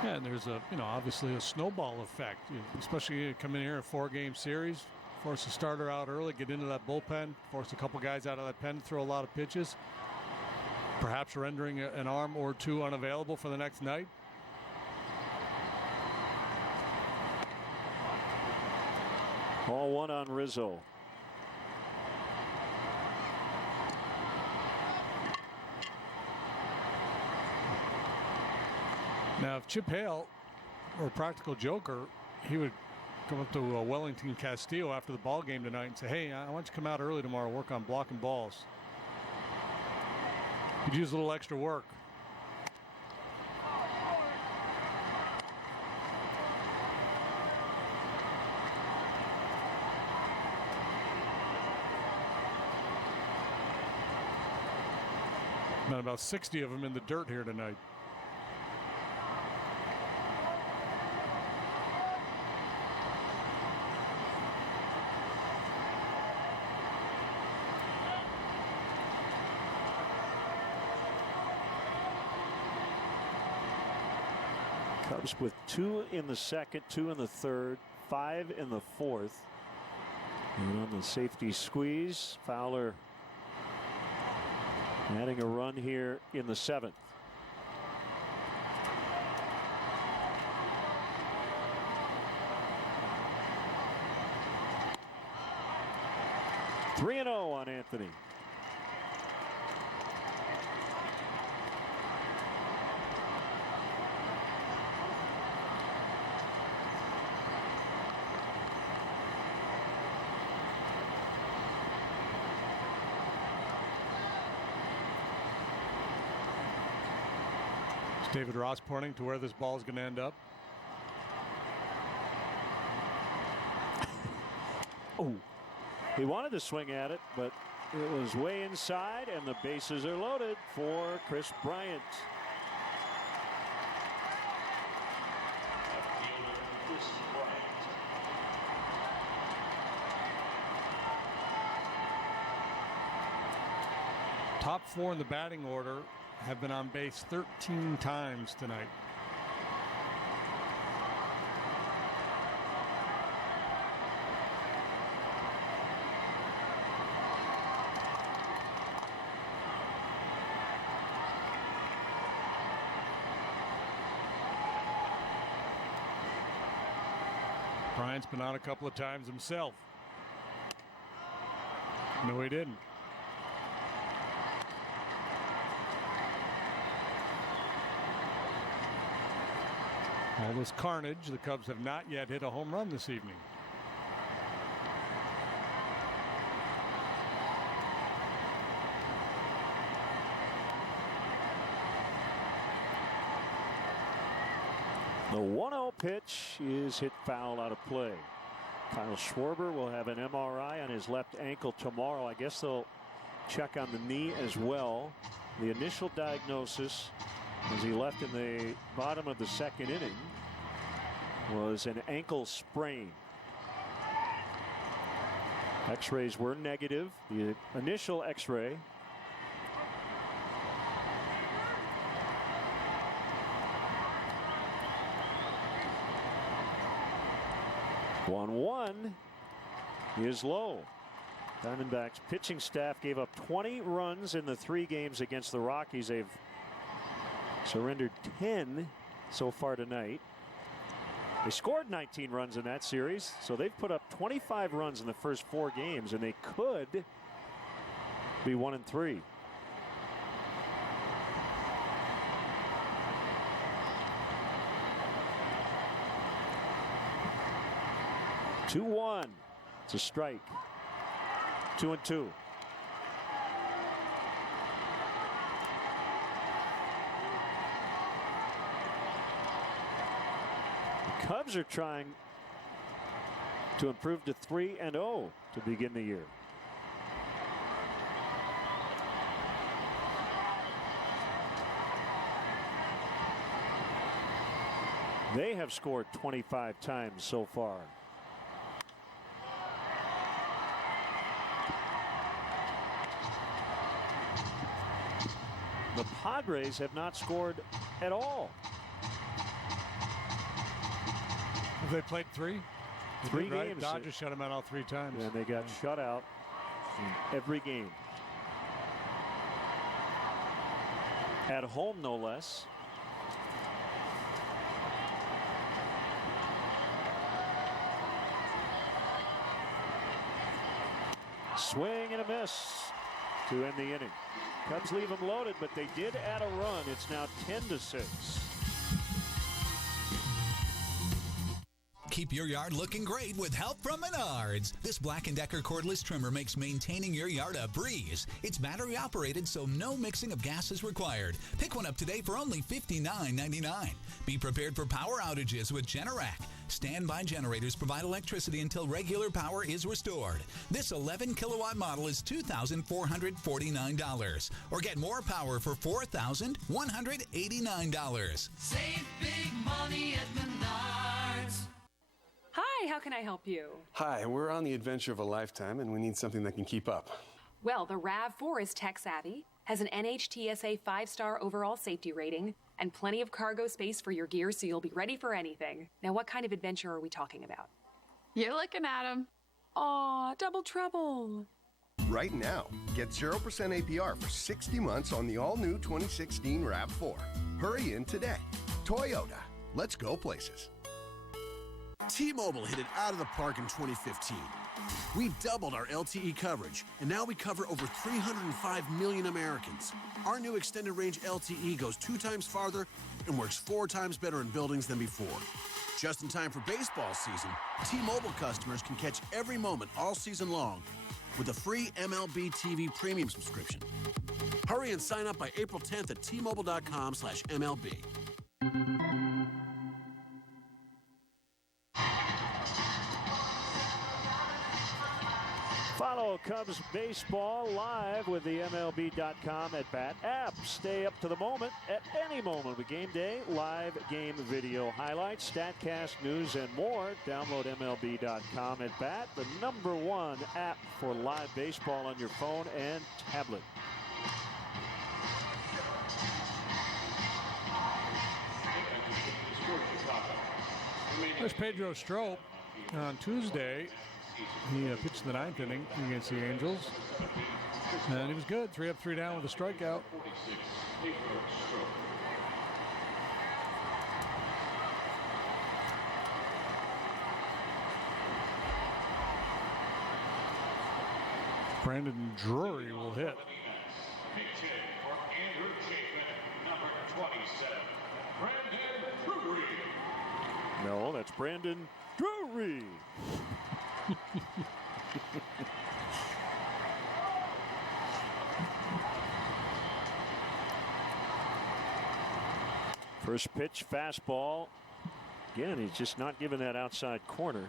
Yeah, and there's obviously a snowball effect, especially you come in here a 4-game series, force a starter out early, get into that bullpen, force a couple guys out of that pen to throw a lot of pitches, perhaps rendering an arm or two unavailable for the next night. Ball 1 on Rizzo. Now, if Chip Hale were a practical joker, he would come up to Wellington Castillo after the ball game tonight and say, hey, I want you to come out early tomorrow, work on blocking balls. Could use a little extra work. Not about 60 of them in the dirt here tonight. Cubs with 2 in the second, 2 in the third, 5 in the fourth. And on the safety squeeze, Fowler adding a run here in the 7th. Three and 0 on Anthony. David Ross pointing to where this ball is going to end up. Oh, he wanted to swing at it, but it was way inside, and the bases are loaded for Chris Bryant. Top 4 in the batting order have been on base 13 times tonight. Bryant's been on a couple of times himself. No, he didn't. All this carnage, the Cubs have not yet hit a home run this evening. The 1-0 pitch is hit foul out of play. Kyle Schwarber will have an MRI on his left ankle tomorrow. I guess they'll check on the knee as well. The initial diagnosis as he left in the bottom of the second inning was an ankle sprain. X-rays were negative. The initial X-ray one is low. Diamondbacks pitching staff gave up 20 runs in the 3 games against the Rockies. They've surrendered 10 so far tonight. They scored 19 runs in that series, so they've put up 25 runs in the first 4 games, and they could be 1-3. Two-one. It's a strike. 2-2. The Cubs are trying to improve to 3-0 to begin the year. They have scored 25 times so far. The Padres have not scored at all. Have they played 3? 3 right? games. Dodgers shut them out all 3 times. And they got shut out in every game. At home, no less. Swing and a miss to end the inning. Cubs leave them loaded, but they did add a run. It's now 10-6. Keep your yard looking great with help from Menards. This Black & Decker cordless trimmer makes maintaining your yard a breeze. It's battery operated, so no mixing of gas is required. Pick one up today for only $59.99. Be prepared for power outages with Generac. Standby generators provide electricity until regular power is restored. This 11-kilowatt model is $2,449. Or get more power for $4,189. Save big money at Menards. Hi, how can I help you? Hi, we're on the adventure of a lifetime, and we need something that can keep up. Well, the RAV4 is tech-savvy, has an NHTSA 5-star overall safety rating, and plenty of cargo space for your gear so you'll be ready for anything. Now, what kind of adventure are we talking about? You're looking at him. Aw, double trouble. Right now, get 0% APR for 60 months on the all-new 2016 RAV4. Hurry in today. Toyota. Let's go places. T-Mobile hit it out of the park in 2015. We doubled our LTE coverage, and now we cover over 305 million Americans. Our new extended range LTE goes 2 times farther and works 4 times better in buildings than before. Just in time for baseball season, T-Mobile customers can catch every moment all season long with a free MLB TV premium subscription. Hurry and sign up by April 10th at T-Mobile.com/MLB. Follow Cubs baseball live with the MLB.com at Bat app. Stay up to the moment at any moment with game day, live game video highlights, StatCast news, and more. Download MLB.com at Bat, the #1 app for live baseball on your phone and tablet. There's Pedro Strop on Tuesday. He pitched the 9th inning against the Angels, and he was good. 3 up, 3 down with a strikeout. Brandon Drury will hit. No, that's Brandon Drury. First pitch, fastball, Again, he's just not given that outside corner.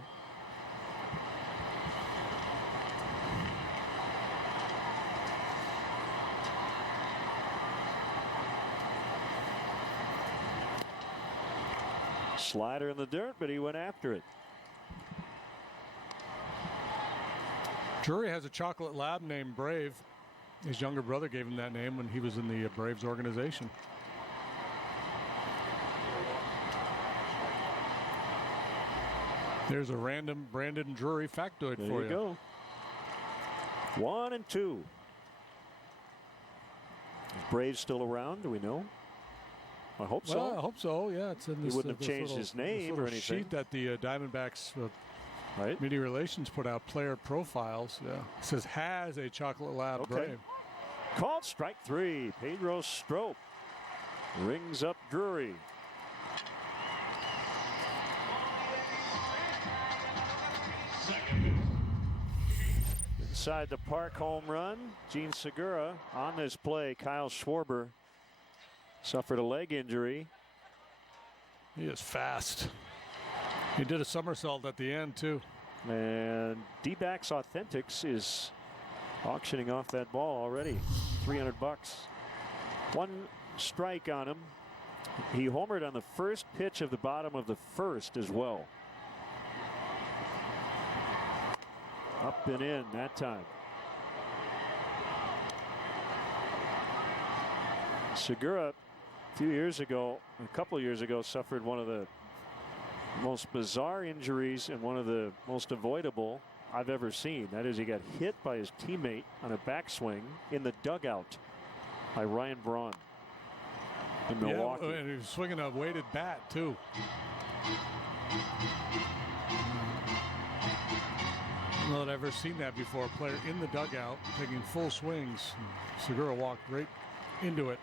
Slider in the dirt, but he went after it. Drury has a chocolate lab named Brave. His younger brother gave him that name when he was in the Braves organization. There's a random Brandon Drury factoid There for you go. 1-2. Is Braves still around? Do we know? I hope so. Well, I hope so. Yeah, it's in this. He wouldn't have this changed little, his name or anything. Sheet that the Diamondbacks right. media relations put out, player profiles. Yeah, it says has a chocolate lab. Okay. Brave. Called strike 3. Pedro Strop rings up Drury. Inside the park home run. Gene Segura on this play. Kyle Schwarber suffered a leg injury. He is fast. He did a somersault at the end too. And D-Backs Authentics is auctioning off that ball already. $300. 1 strike on him. He homered on the first pitch of the bottom of the first as well. Up and in that time. Segura, a couple of years ago, suffered one of the most bizarre injuries and one of the most avoidable I've ever seen. That is, he got hit by his teammate on a backswing in the dugout by Ryan Braun in Milwaukee. Yeah, and he was swinging a weighted bat too. I don't know that I've ever seen that before. A player in the dugout taking full swings. Segura walked right into it.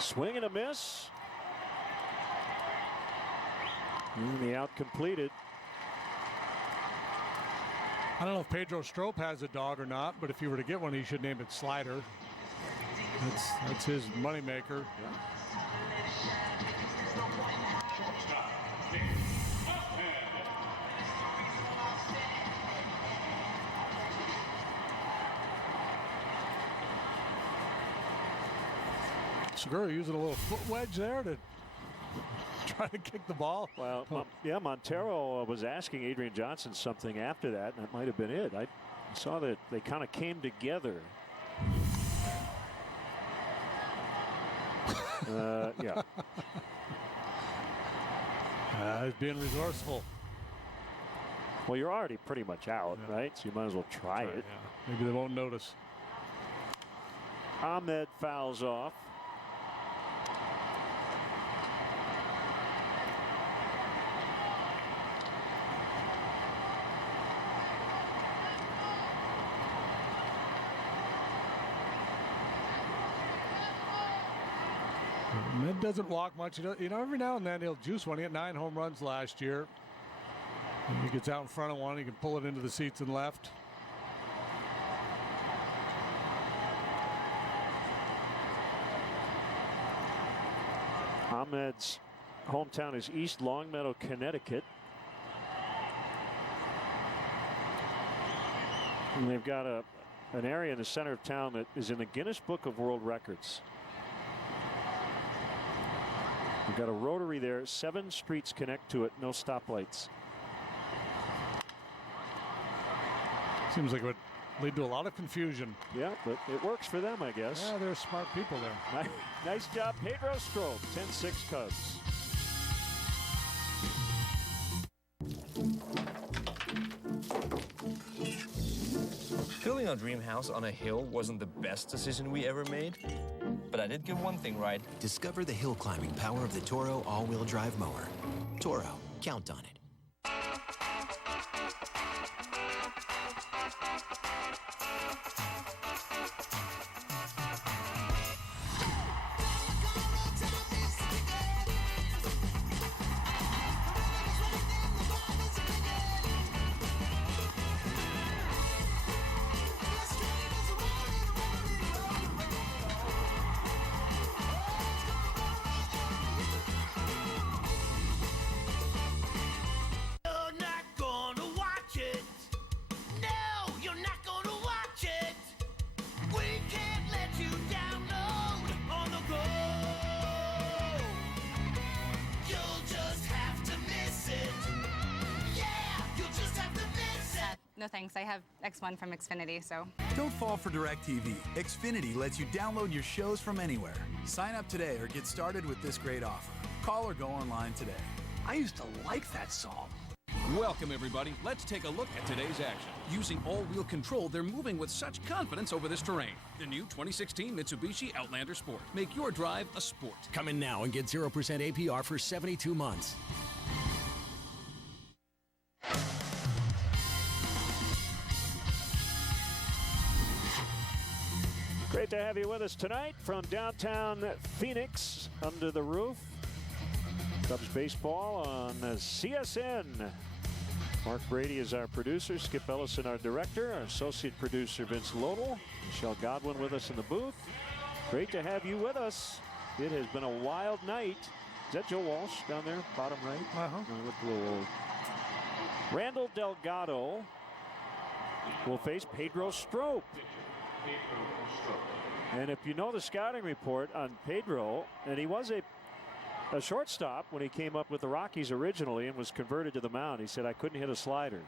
Swing and a miss. And the out completed. I don't know if Pedro Strop has a dog or not, but if he were to get one, he should name it Slider. That's his moneymaker. Yeah. Segura using a little foot wedge there to try to kick the ball. Well, Montero was asking Adrian Johnson something after that, and that might have been it. I saw that they kind of came together. Yeah. He's being resourceful. Well, you're already pretty much out, right? So you might as well try it. Yeah. Maybe they won't notice. Ahmed fouls off. That doesn't walk much. You know, every now and then he'll juice one. He had 9 home runs last year. And he gets out in front of one. He can pull it into the seats and left. Ahmed's hometown is East Longmeadow, Connecticut. And they've got an area in the center of town that is in the Guinness Book of World Records. We've got a rotary there. 7 streets connect to it. No stoplights. Seems like it would lead to a lot of confusion. Yeah, but it works for them, I guess. Yeah, they're smart people there. Nice job, Pedro Strop. 10-6 Cubs. Building our dream house on a hill wasn't the best decision we ever made, but I did get one thing right. Discover the hill climbing power of the Toro all-wheel drive mower. Toro, count on it. thanks. I have X1 from Xfinity, so. Don't fall for DirecTV. Xfinity lets you download your shows from anywhere. Sign up today or get started with this great offer. Call or go online today. I used to like that song. Welcome, everybody. Let's take a look at today's action. Using all-wheel control, they're moving with such confidence over this terrain. The new 2016 Mitsubishi Outlander Sport. Make your drive a sport. Come in now and get 0% APR for 72 months. Great to have you with us tonight from downtown Phoenix, under the roof. Cubs baseball on CSN. Mark Brady is our producer, Skip Ellison our director, our associate producer Vince Lodel, Michelle Godwin with us in the booth. Great to have you with us. It has been a wild night. Is that Joe Walsh down there, bottom right? Look a little old. Randall Delgado will face Pedro Strop. And if you know the scouting report on Pedro, and he was a shortstop when he came up with the Rockies originally and was converted to the mound. He said, I couldn't hit a slider.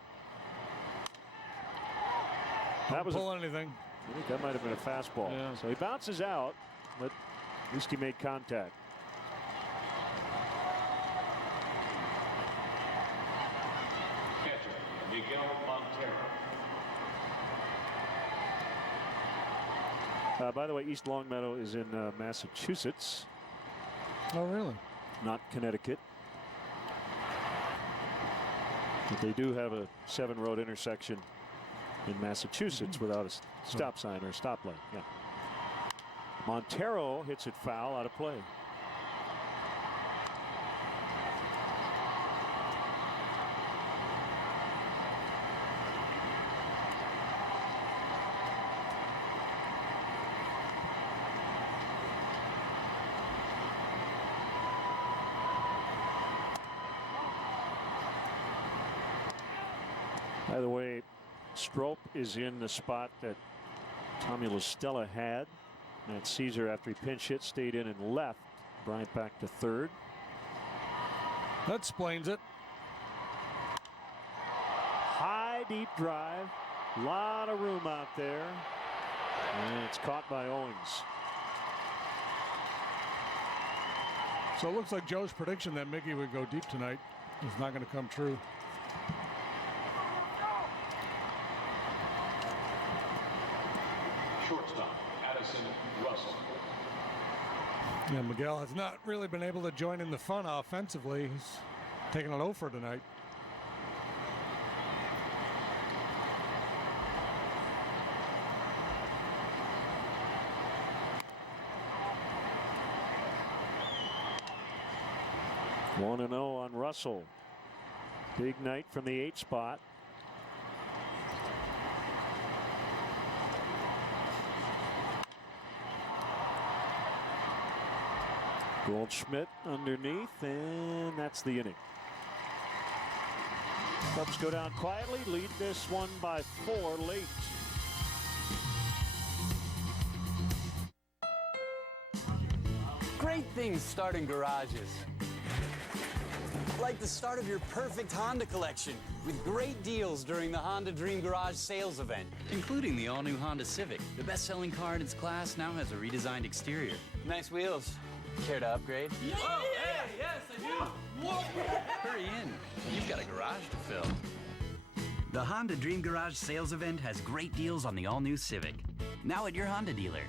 That was pull anything. I think that might have been a fastball. Yeah. So he bounces out, but at least he made contact. Catcher, Miguel Montero. By the way, East Longmeadow is in Massachusetts. Oh, really? Not Connecticut. But they do have a 7-road intersection in Massachusetts without a stop sign or a stoplight. Yeah. Montero hits it foul, out of play. By the way, Strop is in the spot that Tommy LaStella had. Matt Caesar, after he pinch hit, stayed in and left. Bryant back to third. That explains it. High, deep drive. A lot of room out there. And it's caught by Owings. So it looks like Joe's prediction that Mickey would go deep tonight is not going to come true. Shortstop, Addison Russell. Yeah, Miguel has not really been able to join in the fun offensively. He's taking an 0 for tonight. One 1-0 on Russell. Big night from the 8 spot. Goldschmidt underneath, and that's the inning. Cubs go down quietly, lead this one by 4 late. Great things start in garages. Like the start of your perfect Honda collection with great deals during the Honda Dream Garage sales event. Including the all-new Honda Civic. The best-selling car in its class now has a redesigned exterior. Nice wheels. Care to upgrade? Yeah! Oh, yeah, yes, I do! Whoa. Hurry in. You've got a garage to fill. The Honda Dream Garage sales event has great deals on the all-new Civic. Now at your Honda dealer.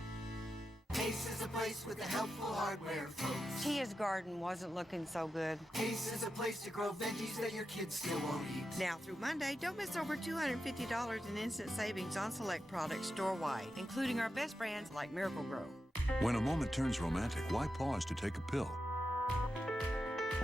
Ace is a place with the helpful hardware, folks. Tia's garden wasn't looking so good. Ace is a place to grow veggies that your kids still won't eat. Now through Monday, don't miss over $250 in instant savings on select products store-wide, including our best brands like Miracle Grow. When a moment turns romantic, why pause to take a pill?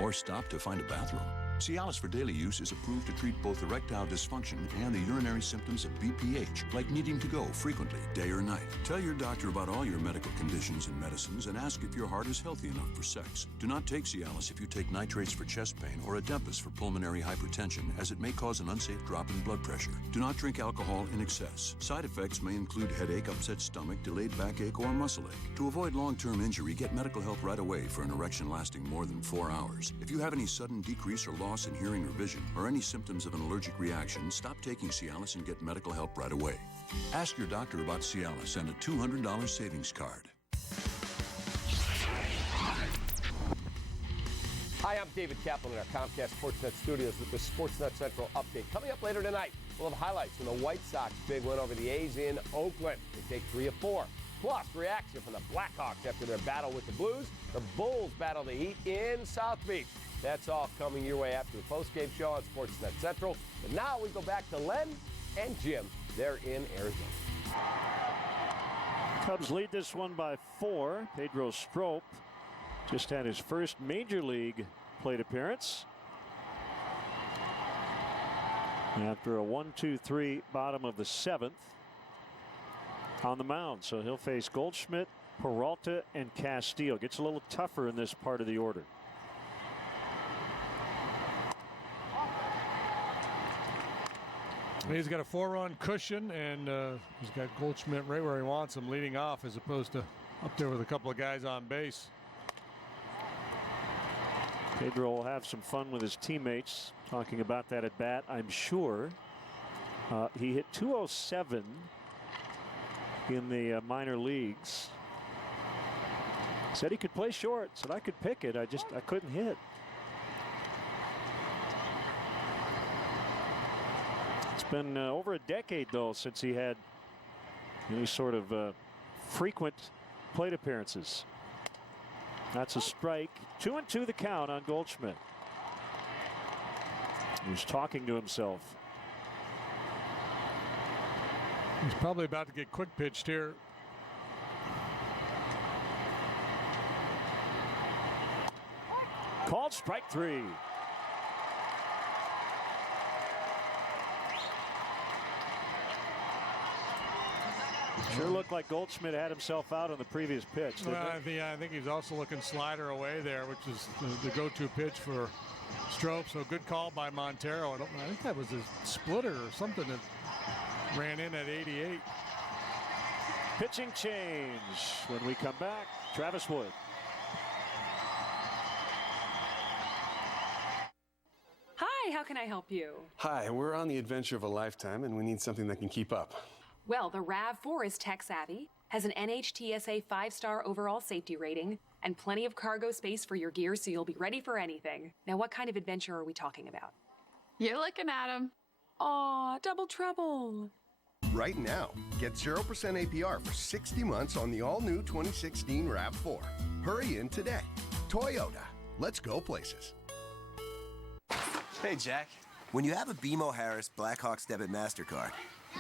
Or stop to find a bathroom? Cialis for daily use is approved to treat both erectile dysfunction and the urinary symptoms of BPH, like needing to go frequently, day or night. Tell your doctor about all your medical conditions and medicines and ask if your heart is healthy enough for sex. Do not take Cialis if you take nitrates for chest pain or Adempus for pulmonary hypertension, as it may cause an unsafe drop in blood pressure. Do not drink alcohol in excess. Side effects may include headache, upset stomach, delayed backache, or muscle ache. To avoid long-term injury, get medical help right away for an erection lasting more than 4 hours. If you have any sudden decrease or loss loss in hearing or vision, or any symptoms of an allergic reaction, stop taking Cialis and get medical help right away. Ask your doctor about Cialis and a $200 savings card. Hi, I'm David Kaplan in our Comcast Sportsnet studios with the Sportsnet Central update. Coming up later tonight, we'll have highlights from the White Sox big win over the A's in Oakland. They take 3 of 4. Plus, reaction from the Blackhawks after their battle with the Blues. The Bulls battle the Heat in South Beach. That's all coming your way after the postgame show on Sportsnet Central. But now we go back to Len and Jim. They're in Arizona. Cubs lead this one by 4. Pedro Strop just had his first major league plate appearance after a 1-2-3 bottom of the 7th on the mound. So he'll face Goldschmidt, Peralta, and Castillo. Gets a little tougher in this part of the order. He's got a 4-run cushion, and he's got Goldschmidt right where he wants him, leading off as opposed to up there with a couple of guys on base. Pedro will have some fun with his teammates talking about that at bat, I'm sure. He hit 207 in the minor leagues. Said he could play short, said I could pick it, I couldn't hit. It's been over a decade though since he had any sort of frequent plate appearances. That's a strike. 2-2 the count on Goldschmidt. He's talking to himself. He's probably about to get quick pitched here. Called strike 3. Sure looked like Goldschmidt had himself out on the previous pitch. Well, I think he's also looking slider away there, which is the go-to pitch for Strop. So good call by Montero. I think that was a splitter or something that ran in at 88. Pitching change when we come back. Travis Wood. Hi, how can I help you? Hi, we're on the adventure of a lifetime, and we need something that can keep up. Well, the RAV4 is tech-savvy, has an NHTSA 5-star overall safety rating, and plenty of cargo space for your gear so you'll be ready for anything. Now, what kind of adventure are we talking about? You're looking at him. Aw, double trouble. Right now, get 0% APR for 60 months on the all-new 2016 RAV4. Hurry in today. Toyota. Let's go places. Hey, Jack. When you have a BMO Harris Blackhawks debit MasterCard,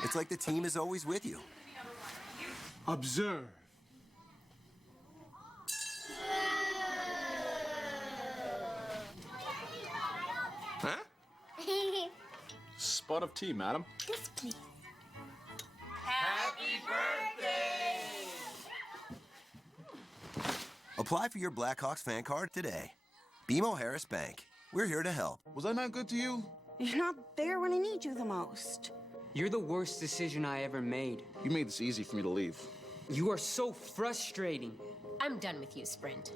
it's like the team is always with you. Observe. Huh? Spot of tea, madam. Yes, please. Happy birthday! Apply for your Blackhawks fan card today. BMO Harris Bank. We're here to help. Was I not good to you? You're not there when I need you the most. You're the worst decision I ever made. You made this easy for me to leave. You are so frustrating. I'm done with you, Sprint.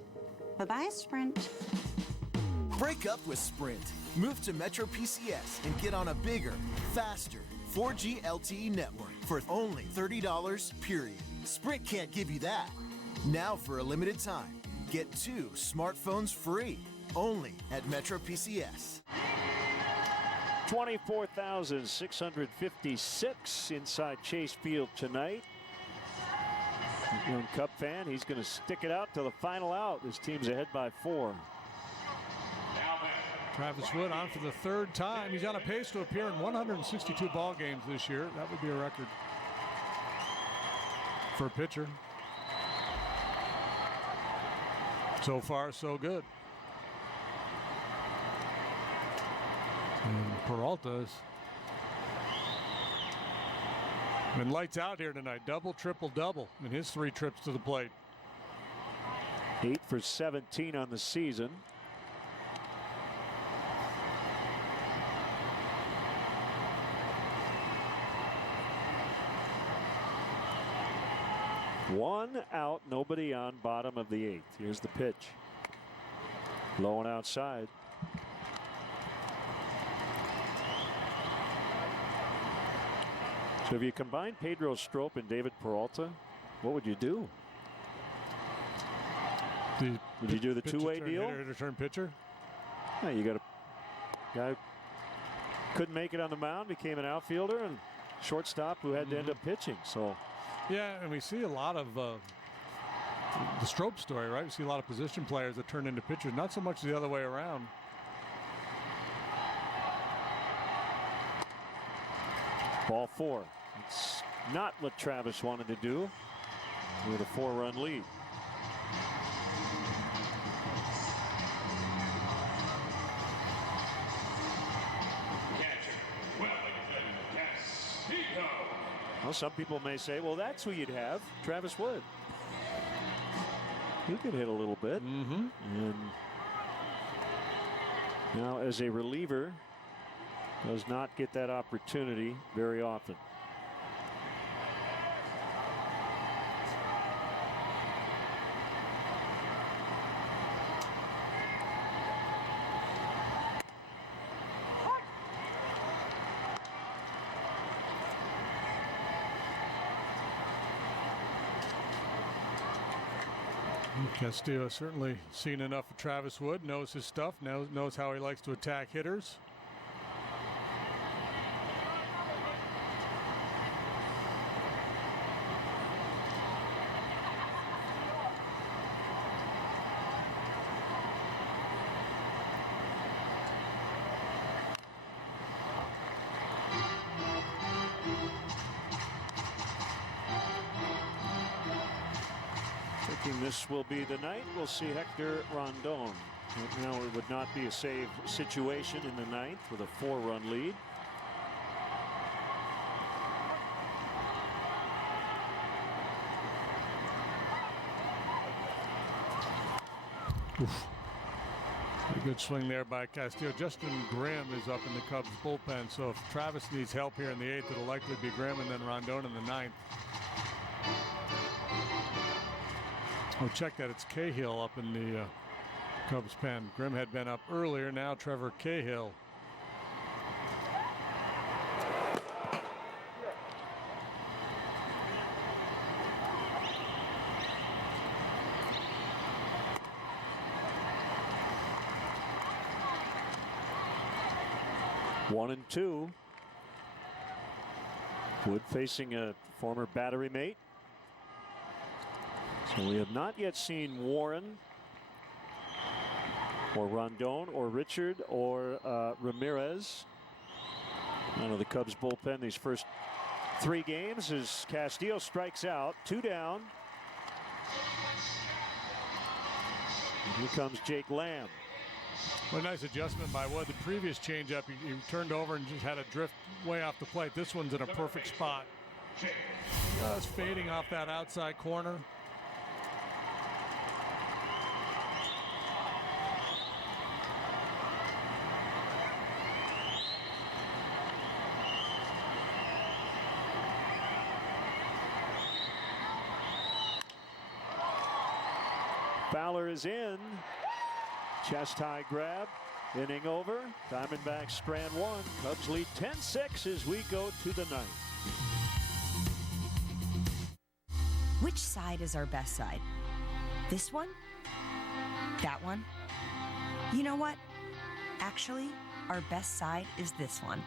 Bye-bye, Sprint. Break up with Sprint. Move to Metro PCS and get on a bigger, faster 4G LTE network for only $30, period. Sprint can't give you that. Now for a limited time, get 2 smartphones free, only at Metro PCS. 24,656 inside Chase Field tonight. Young Cub fan, he's going to stick it out till the final out. His team's ahead by 4. Travis Wood on for the 3rd time. He's on a pace to appear in 162 ball games this year. That would be a record for a pitcher. So far, so good. And Peralta's been lights out here tonight. Double, triple, double in his 3 trips to the plate. 8 for 17 on the season. One out, nobody on, bottom of the 8th. Here's the pitch. Low and outside. So if you combine Pedro Strop and David Peralta, what would you do? Would you do the two-way deal? Hitter, turn pitcher? Yeah, you got a guy who couldn't make it on the mound, became an outfielder, and shortstop who had to end up pitching. So, yeah, and we see a lot of the Strop story, right? We see a lot of position players that turn into pitchers, not so much the other way around. Ball 4. It's not what Travis wanted to do with a 4-run lead. Well, some people may say, well, that's who you'd have, Travis Wood. He could hit a little bit. And now as a reliever, does not get that opportunity very often. Castillo certainly seen enough of Travis Wood, knows his stuff, knows how he likes to attack hitters. This will be the night. We'll see Hector Rondon. Right now it would not be a save situation in the ninth with a 4-run lead. A good swing there by Castillo. Justin Grimm is up in the Cubs bullpen, so if Travis needs help here in the 8th, it'll likely be Grimm and then Rondon in the 9th. Oh, check that. It's Cahill up in the Cubs pen. Grimm had been up earlier. Now Trevor Cahill. One and two. Wood facing a former battery mate. So we have not yet seen Warren or Rondon or Richard or Ramirez out of the Cubs bullpen these first 3 games as Castillo strikes out. 2 down. And here comes Jake Lamb. What a nice adjustment by Wood. The previous changeup, he turned over and just had a drift way off the plate. This one's in a perfect spot. Just fading off that outside corner. Fowler is in. Chest high grab. Inning over. Diamondbacks strand 1. Cubs lead 10-6 as we go to the 9th. Which side is our best side? This one? That one? You know what? Actually, our best side is this one.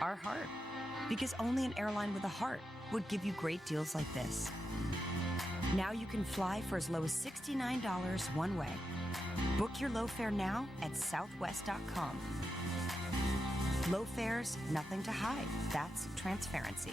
Our heart. Because only an airline with a heart would give you great deals like this. Now you can fly for as low as $69 one way. Book your low fare now at southwest.com. Low fares, nothing to hide. That's transparency.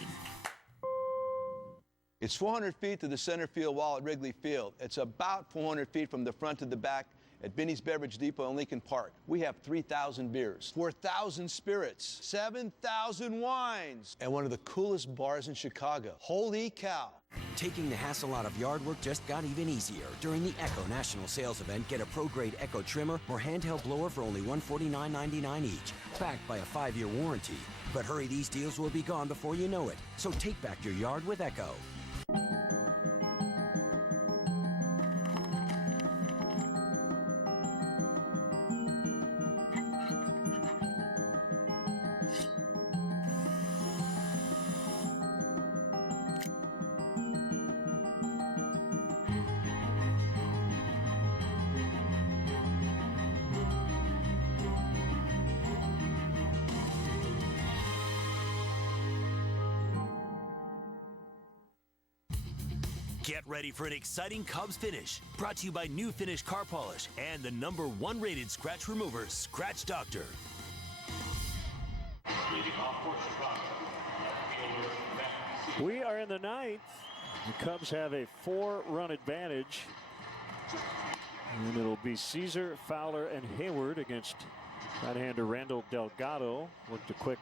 It's 400 feet to the center field wall at Wrigley Field. It's about 400 feet from the front to the back at Binny's Beverage Depot in Lincoln Park. We have 3,000 beers, 4,000 spirits, 7,000 wines, and one of the coolest bars in Chicago. Holy cow. Taking the hassle out of yard work just got even easier. During the Echo National Sales Event, get a pro-grade Echo trimmer or handheld blower for only $149.99 each, backed by a 5-year warranty. But hurry, these deals will be gone before you know it. So take back your yard with Echo. Get ready for an exciting Cubs finish. Brought to you by New Finish Car Polish and the #1 rated scratch remover, Scratch Doctor. We are in the 9th. The Cubs have a 4-run advantage. And it'll be Caesar, Fowler, and Hayward against right-hander Randall Delgado. Worked a quick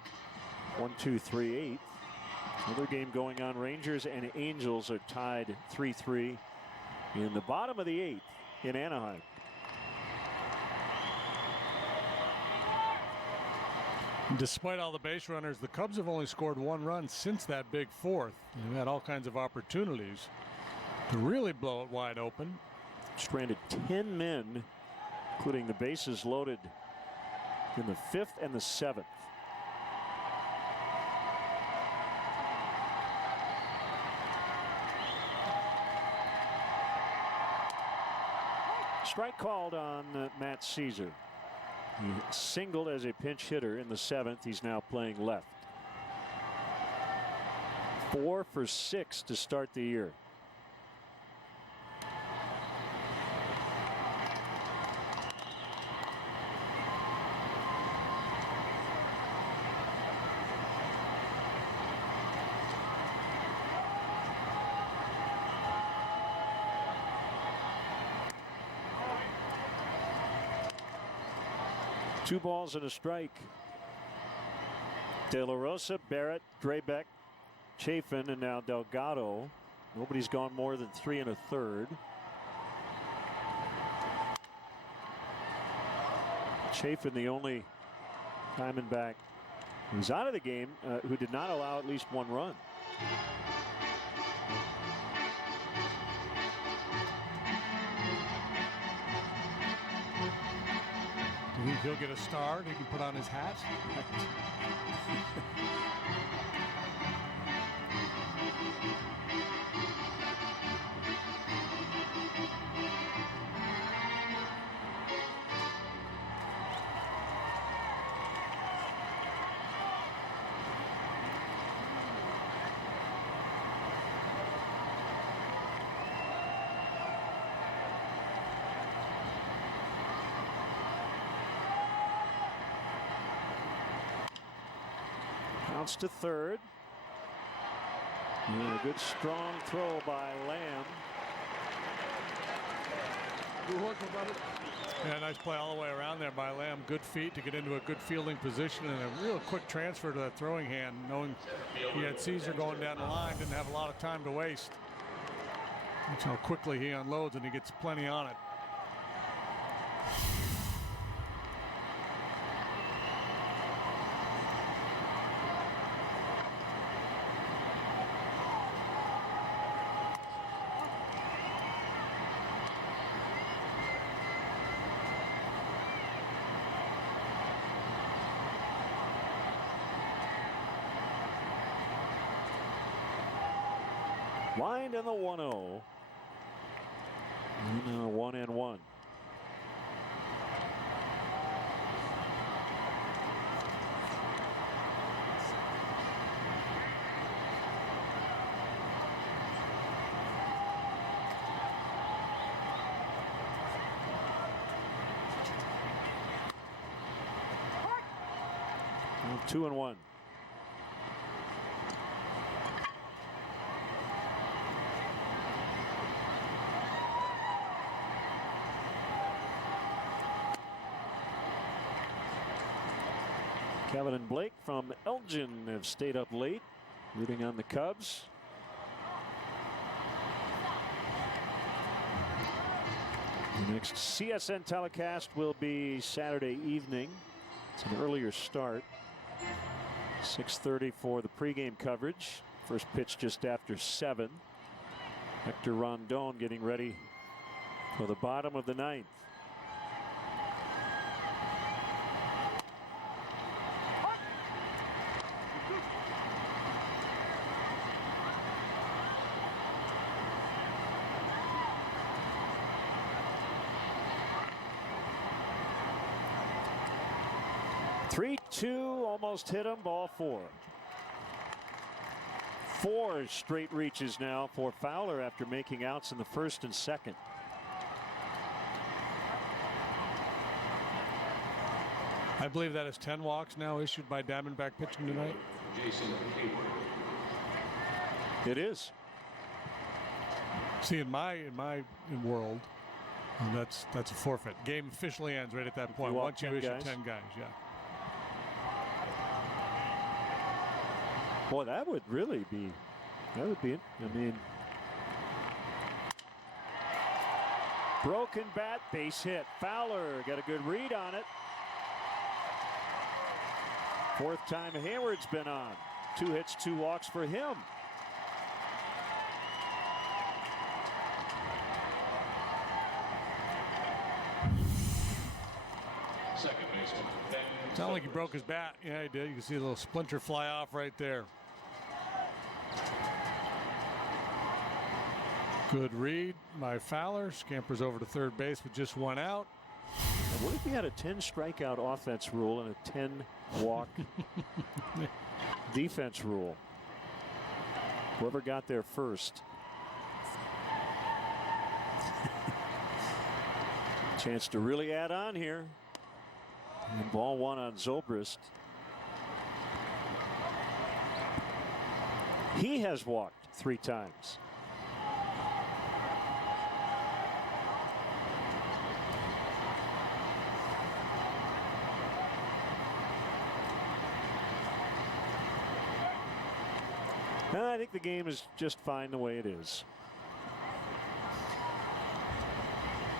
1-2-3-8. Another game going on. Rangers and Angels are tied 3-3 in the bottom of the 8th in Anaheim. Despite all the base runners, the Cubs have only scored 1 run since that big 4th. They've had all kinds of opportunities to really blow it wide open. Stranded 10 men, including the bases loaded in the 5th and the 7th. Strike called on Matt Caesar. He singled as a pinch hitter in the 7th. He's now playing left. 4 for 6 to start the year. Two balls and a strike. De La Rosa, Barrett, Draybeck, Chafin, and now Delgado. Nobody's gone more than 3 1/3. Chafin, the only Diamondback who's out of the game who did not allow at least 1 run. Do you think he'll get a star he can put on his hat? Bounce to third. And a good strong throw by Lamb. Yeah, nice play all the way around there by Lamb. Good feet to get into a good fielding position and a real quick transfer to that throwing hand, knowing he had Caesar going down the line, didn't have a lot of time to waste. That's how quickly he unloads and he gets plenty on it. Wind and the 1-0. And a 1-1. And 2-1. Kevin and Blake from Elgin have stayed up late, rooting on the Cubs. The next CSN telecast will be Saturday evening. It's an earlier start. 6:30 for the pregame coverage. First pitch just after 7. Hector Rondon getting ready for the bottom of the 9th. Almost hit him, ball 4. 4 straight reaches now for Fowler after making outs in the first and second. I believe that is 10 walks now issued by Diamondback pitching tonight. It is. See, in my world, that's a forfeit. Game officially ends right at that point. Once you issue 10 guys, yeah. Boy, that would really be. That would be it. I mean, broken bat, base hit. Fowler got a good read on it. 4th time Hayward's been on. 2 hits, 2 walks for him. Sounded like he broke his bat. Yeah, he did. You can see a little splinter fly off right there. Good read by Fowler. Scampers over to third base with just 1 out. And what if we had a 10 strikeout offense rule and a 10 walk defense rule? Whoever got there first. Chance to really add on here. And ball 1 on Zobrist. He has walked 3 times. I think the game is just fine the way it is.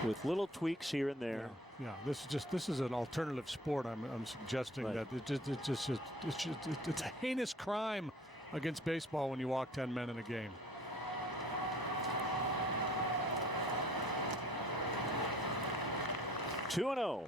With little tweaks here and there. Yeah, this is an alternative sport. I'm suggesting that it's a heinous crime against baseball when you walk 10 men in a game. Two 2-0.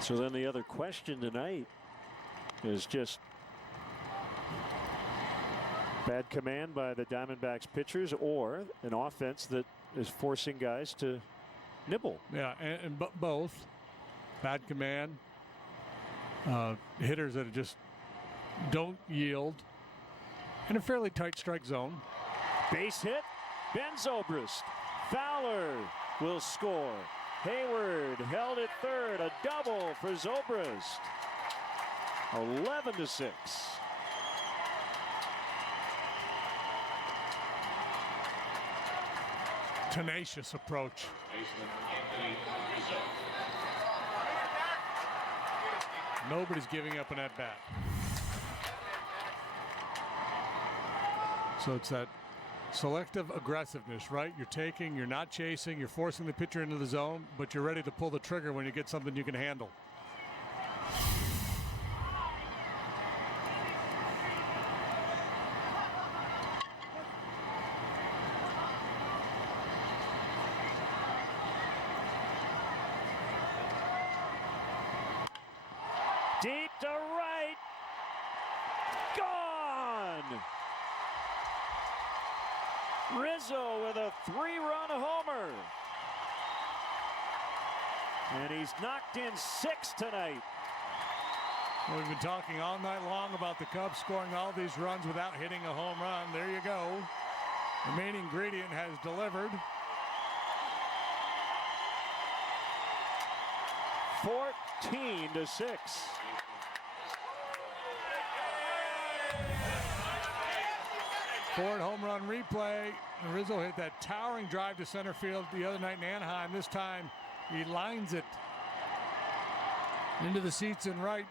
So then the other question tonight is just bad command by the Diamondbacks pitchers or an offense that is forcing guys to nibble. Yeah, and both. Bad command. Hitters that just don't yield. In a fairly tight strike zone. Base hit. Ben Zobrist. Fowler will score. Hayward held at third. A double for Zobrist. 11-6. Tenacious approach. Nobody's giving up an at-bat. So it's that selective aggressiveness, right? You're taking, you're not chasing, you're forcing the pitcher into the zone, but you're ready to pull the trigger when you get something you can handle. Deep to right. Gone. Rizzo with a 3-run homer. And he's knocked in 6 tonight. Well, we've been talking all night long about the Cubs scoring all these runs without hitting a home run. There you go. The main ingredient has delivered. 14-6. Ford home run replay. Rizzo hit that towering drive to center field the other night in Anaheim. This time he lines it into the seats in right.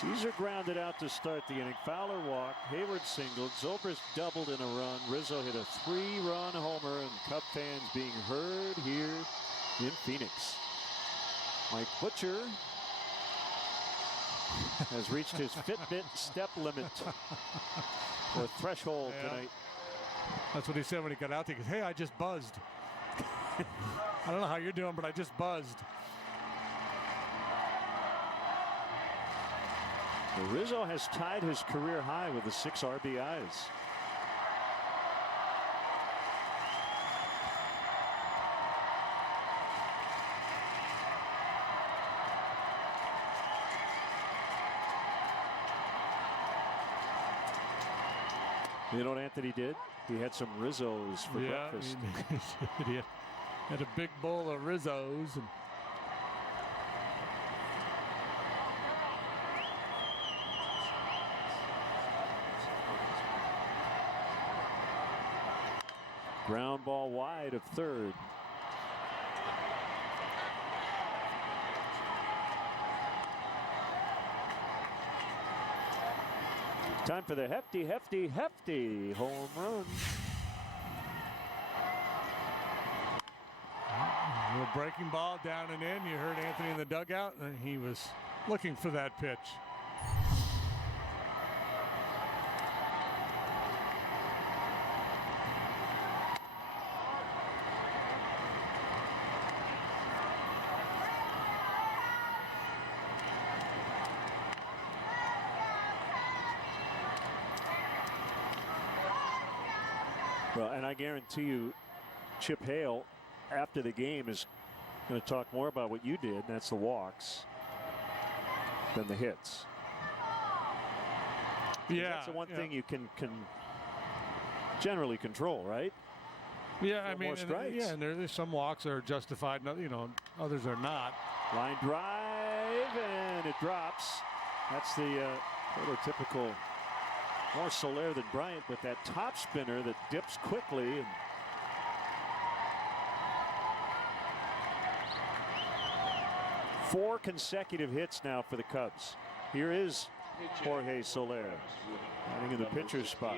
Caesar grounded out to start the inning. Fowler walked. Hayward singled. Zobrist doubled in a run. Rizzo hit a 3-run homer, and Cub fans being heard here in Phoenix. Mike Butcher has reached his Fitbit step limit or threshold tonight. That's what he said when he got out there. He goes, "Hey, I just buzzed." I don't know how you're doing, but I just buzzed. Rizzo has tied his career high with the 6 RBIs. You know what Anthony did? He had some Rizzos for breakfast. He had a big bowl of Rizzos. And ground ball wide of third. Time for the hefty home run. a little breaking ball down and in. You heard Anthony in the dugout, and he was looking for that pitch. Well, and I guarantee you, Chip Hale, after the game, is going to talk more about what you did, and that's the walks, than the hits. Yeah, that's the one thing you can generally control, right? Yeah, I mean, more strikes. and there's some walks that are justified, you know, others are not. Line drive, and it drops. That's the prototypical. More Soler than Bryant, but that top spinner that dips quickly. And four consecutive hits now for the Cubs. Here is Jorge Soler, batting in the pitcher's spot.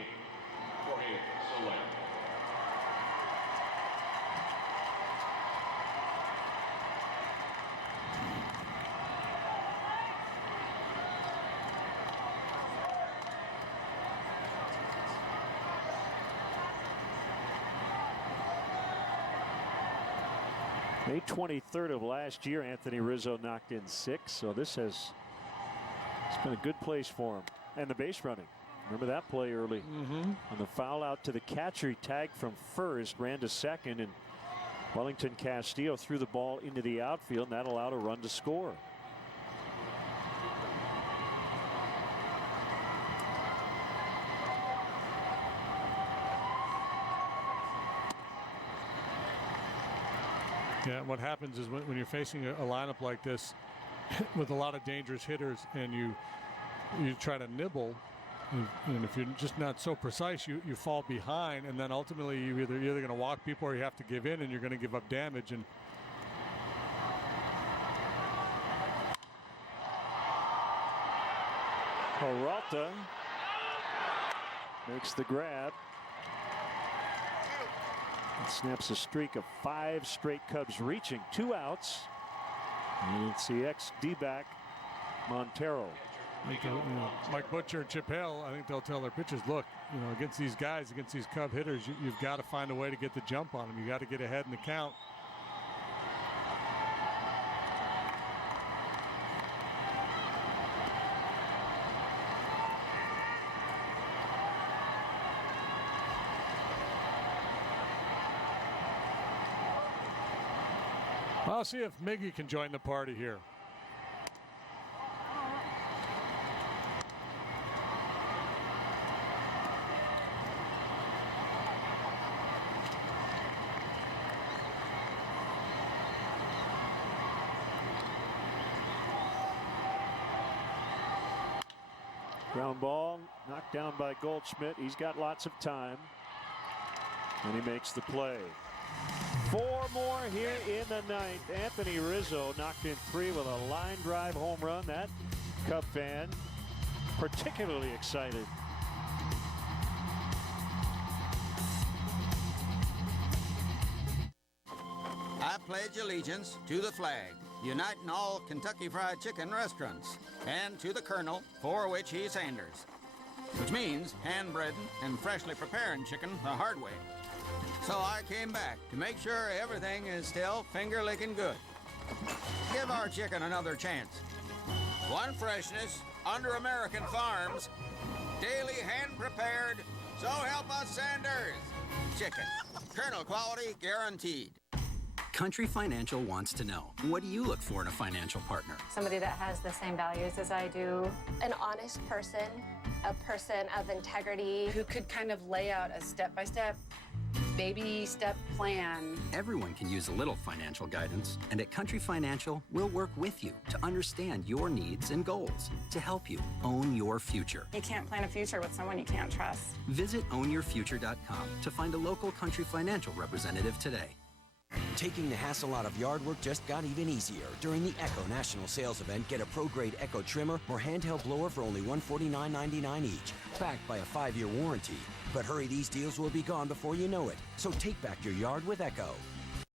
May 23rd of last year, Anthony Rizzo knocked in 6, so it's been a good place for him. And the base running. Remember that play early? On the foul out to the catcher, he tagged from first, ran to second, and Wellington Castillo threw the ball into the outfield, and that allowed a run to score. Yeah, what happens is when you're facing a lineup like this with a lot of dangerous hitters, and you try to nibble, and if you're just not so precise, you fall behind, and then ultimately you're either going to walk people or you have to give in, and you're going to give up damage. And Peralta makes the grab. It snaps a streak of 5 straight Cubs reaching 2 outs. And it's the ex-D-back Montero. Mike Butcher and Chip Hale, I think they'll tell their pitchers, look, against these guys, against these Cub hitters, you've got to find a way to get the jump on them. You got to get ahead in the count. I'll see if Miggy can join the party here. Ground ball knocked down by Goldschmidt. He's got lots of time, and he makes the play. 4 more here in the 9th. Anthony Rizzo knocked in 3 with a line drive home run. That Cub fan, particularly excited. I pledge allegiance to the flag, uniting all Kentucky Fried Chicken restaurants, and to the Colonel, for which he Sanders, which means hand-breading and freshly preparing chicken the hard way. So I came back to make sure everything is still finger-licking good. Give our chicken another chance. One freshness, under American farms, daily hand-prepared, so help us Sanders. Chicken, Colonel quality guaranteed. Country Financial wants to know, what do you look for in a financial partner? Somebody that has the same values as I do. An honest person, a person of integrity. Who could kind of lay out a step-by-step, baby step plan. Everyone can use a little financial guidance, and at Country Financial, we'll work with you to understand your needs and goals to help you own your future. You can't plan a future with someone you can't trust. Visit ownyourfuture.com to find a local Country Financial representative today. Taking the hassle out of yard work just got even easier. During the Echo National Sales Event, get a pro-grade Echo trimmer or handheld blower for only $149.99 each, backed by a 5-year warranty. But hurry, these deals will be gone before you know it. So take back your yard with Echo.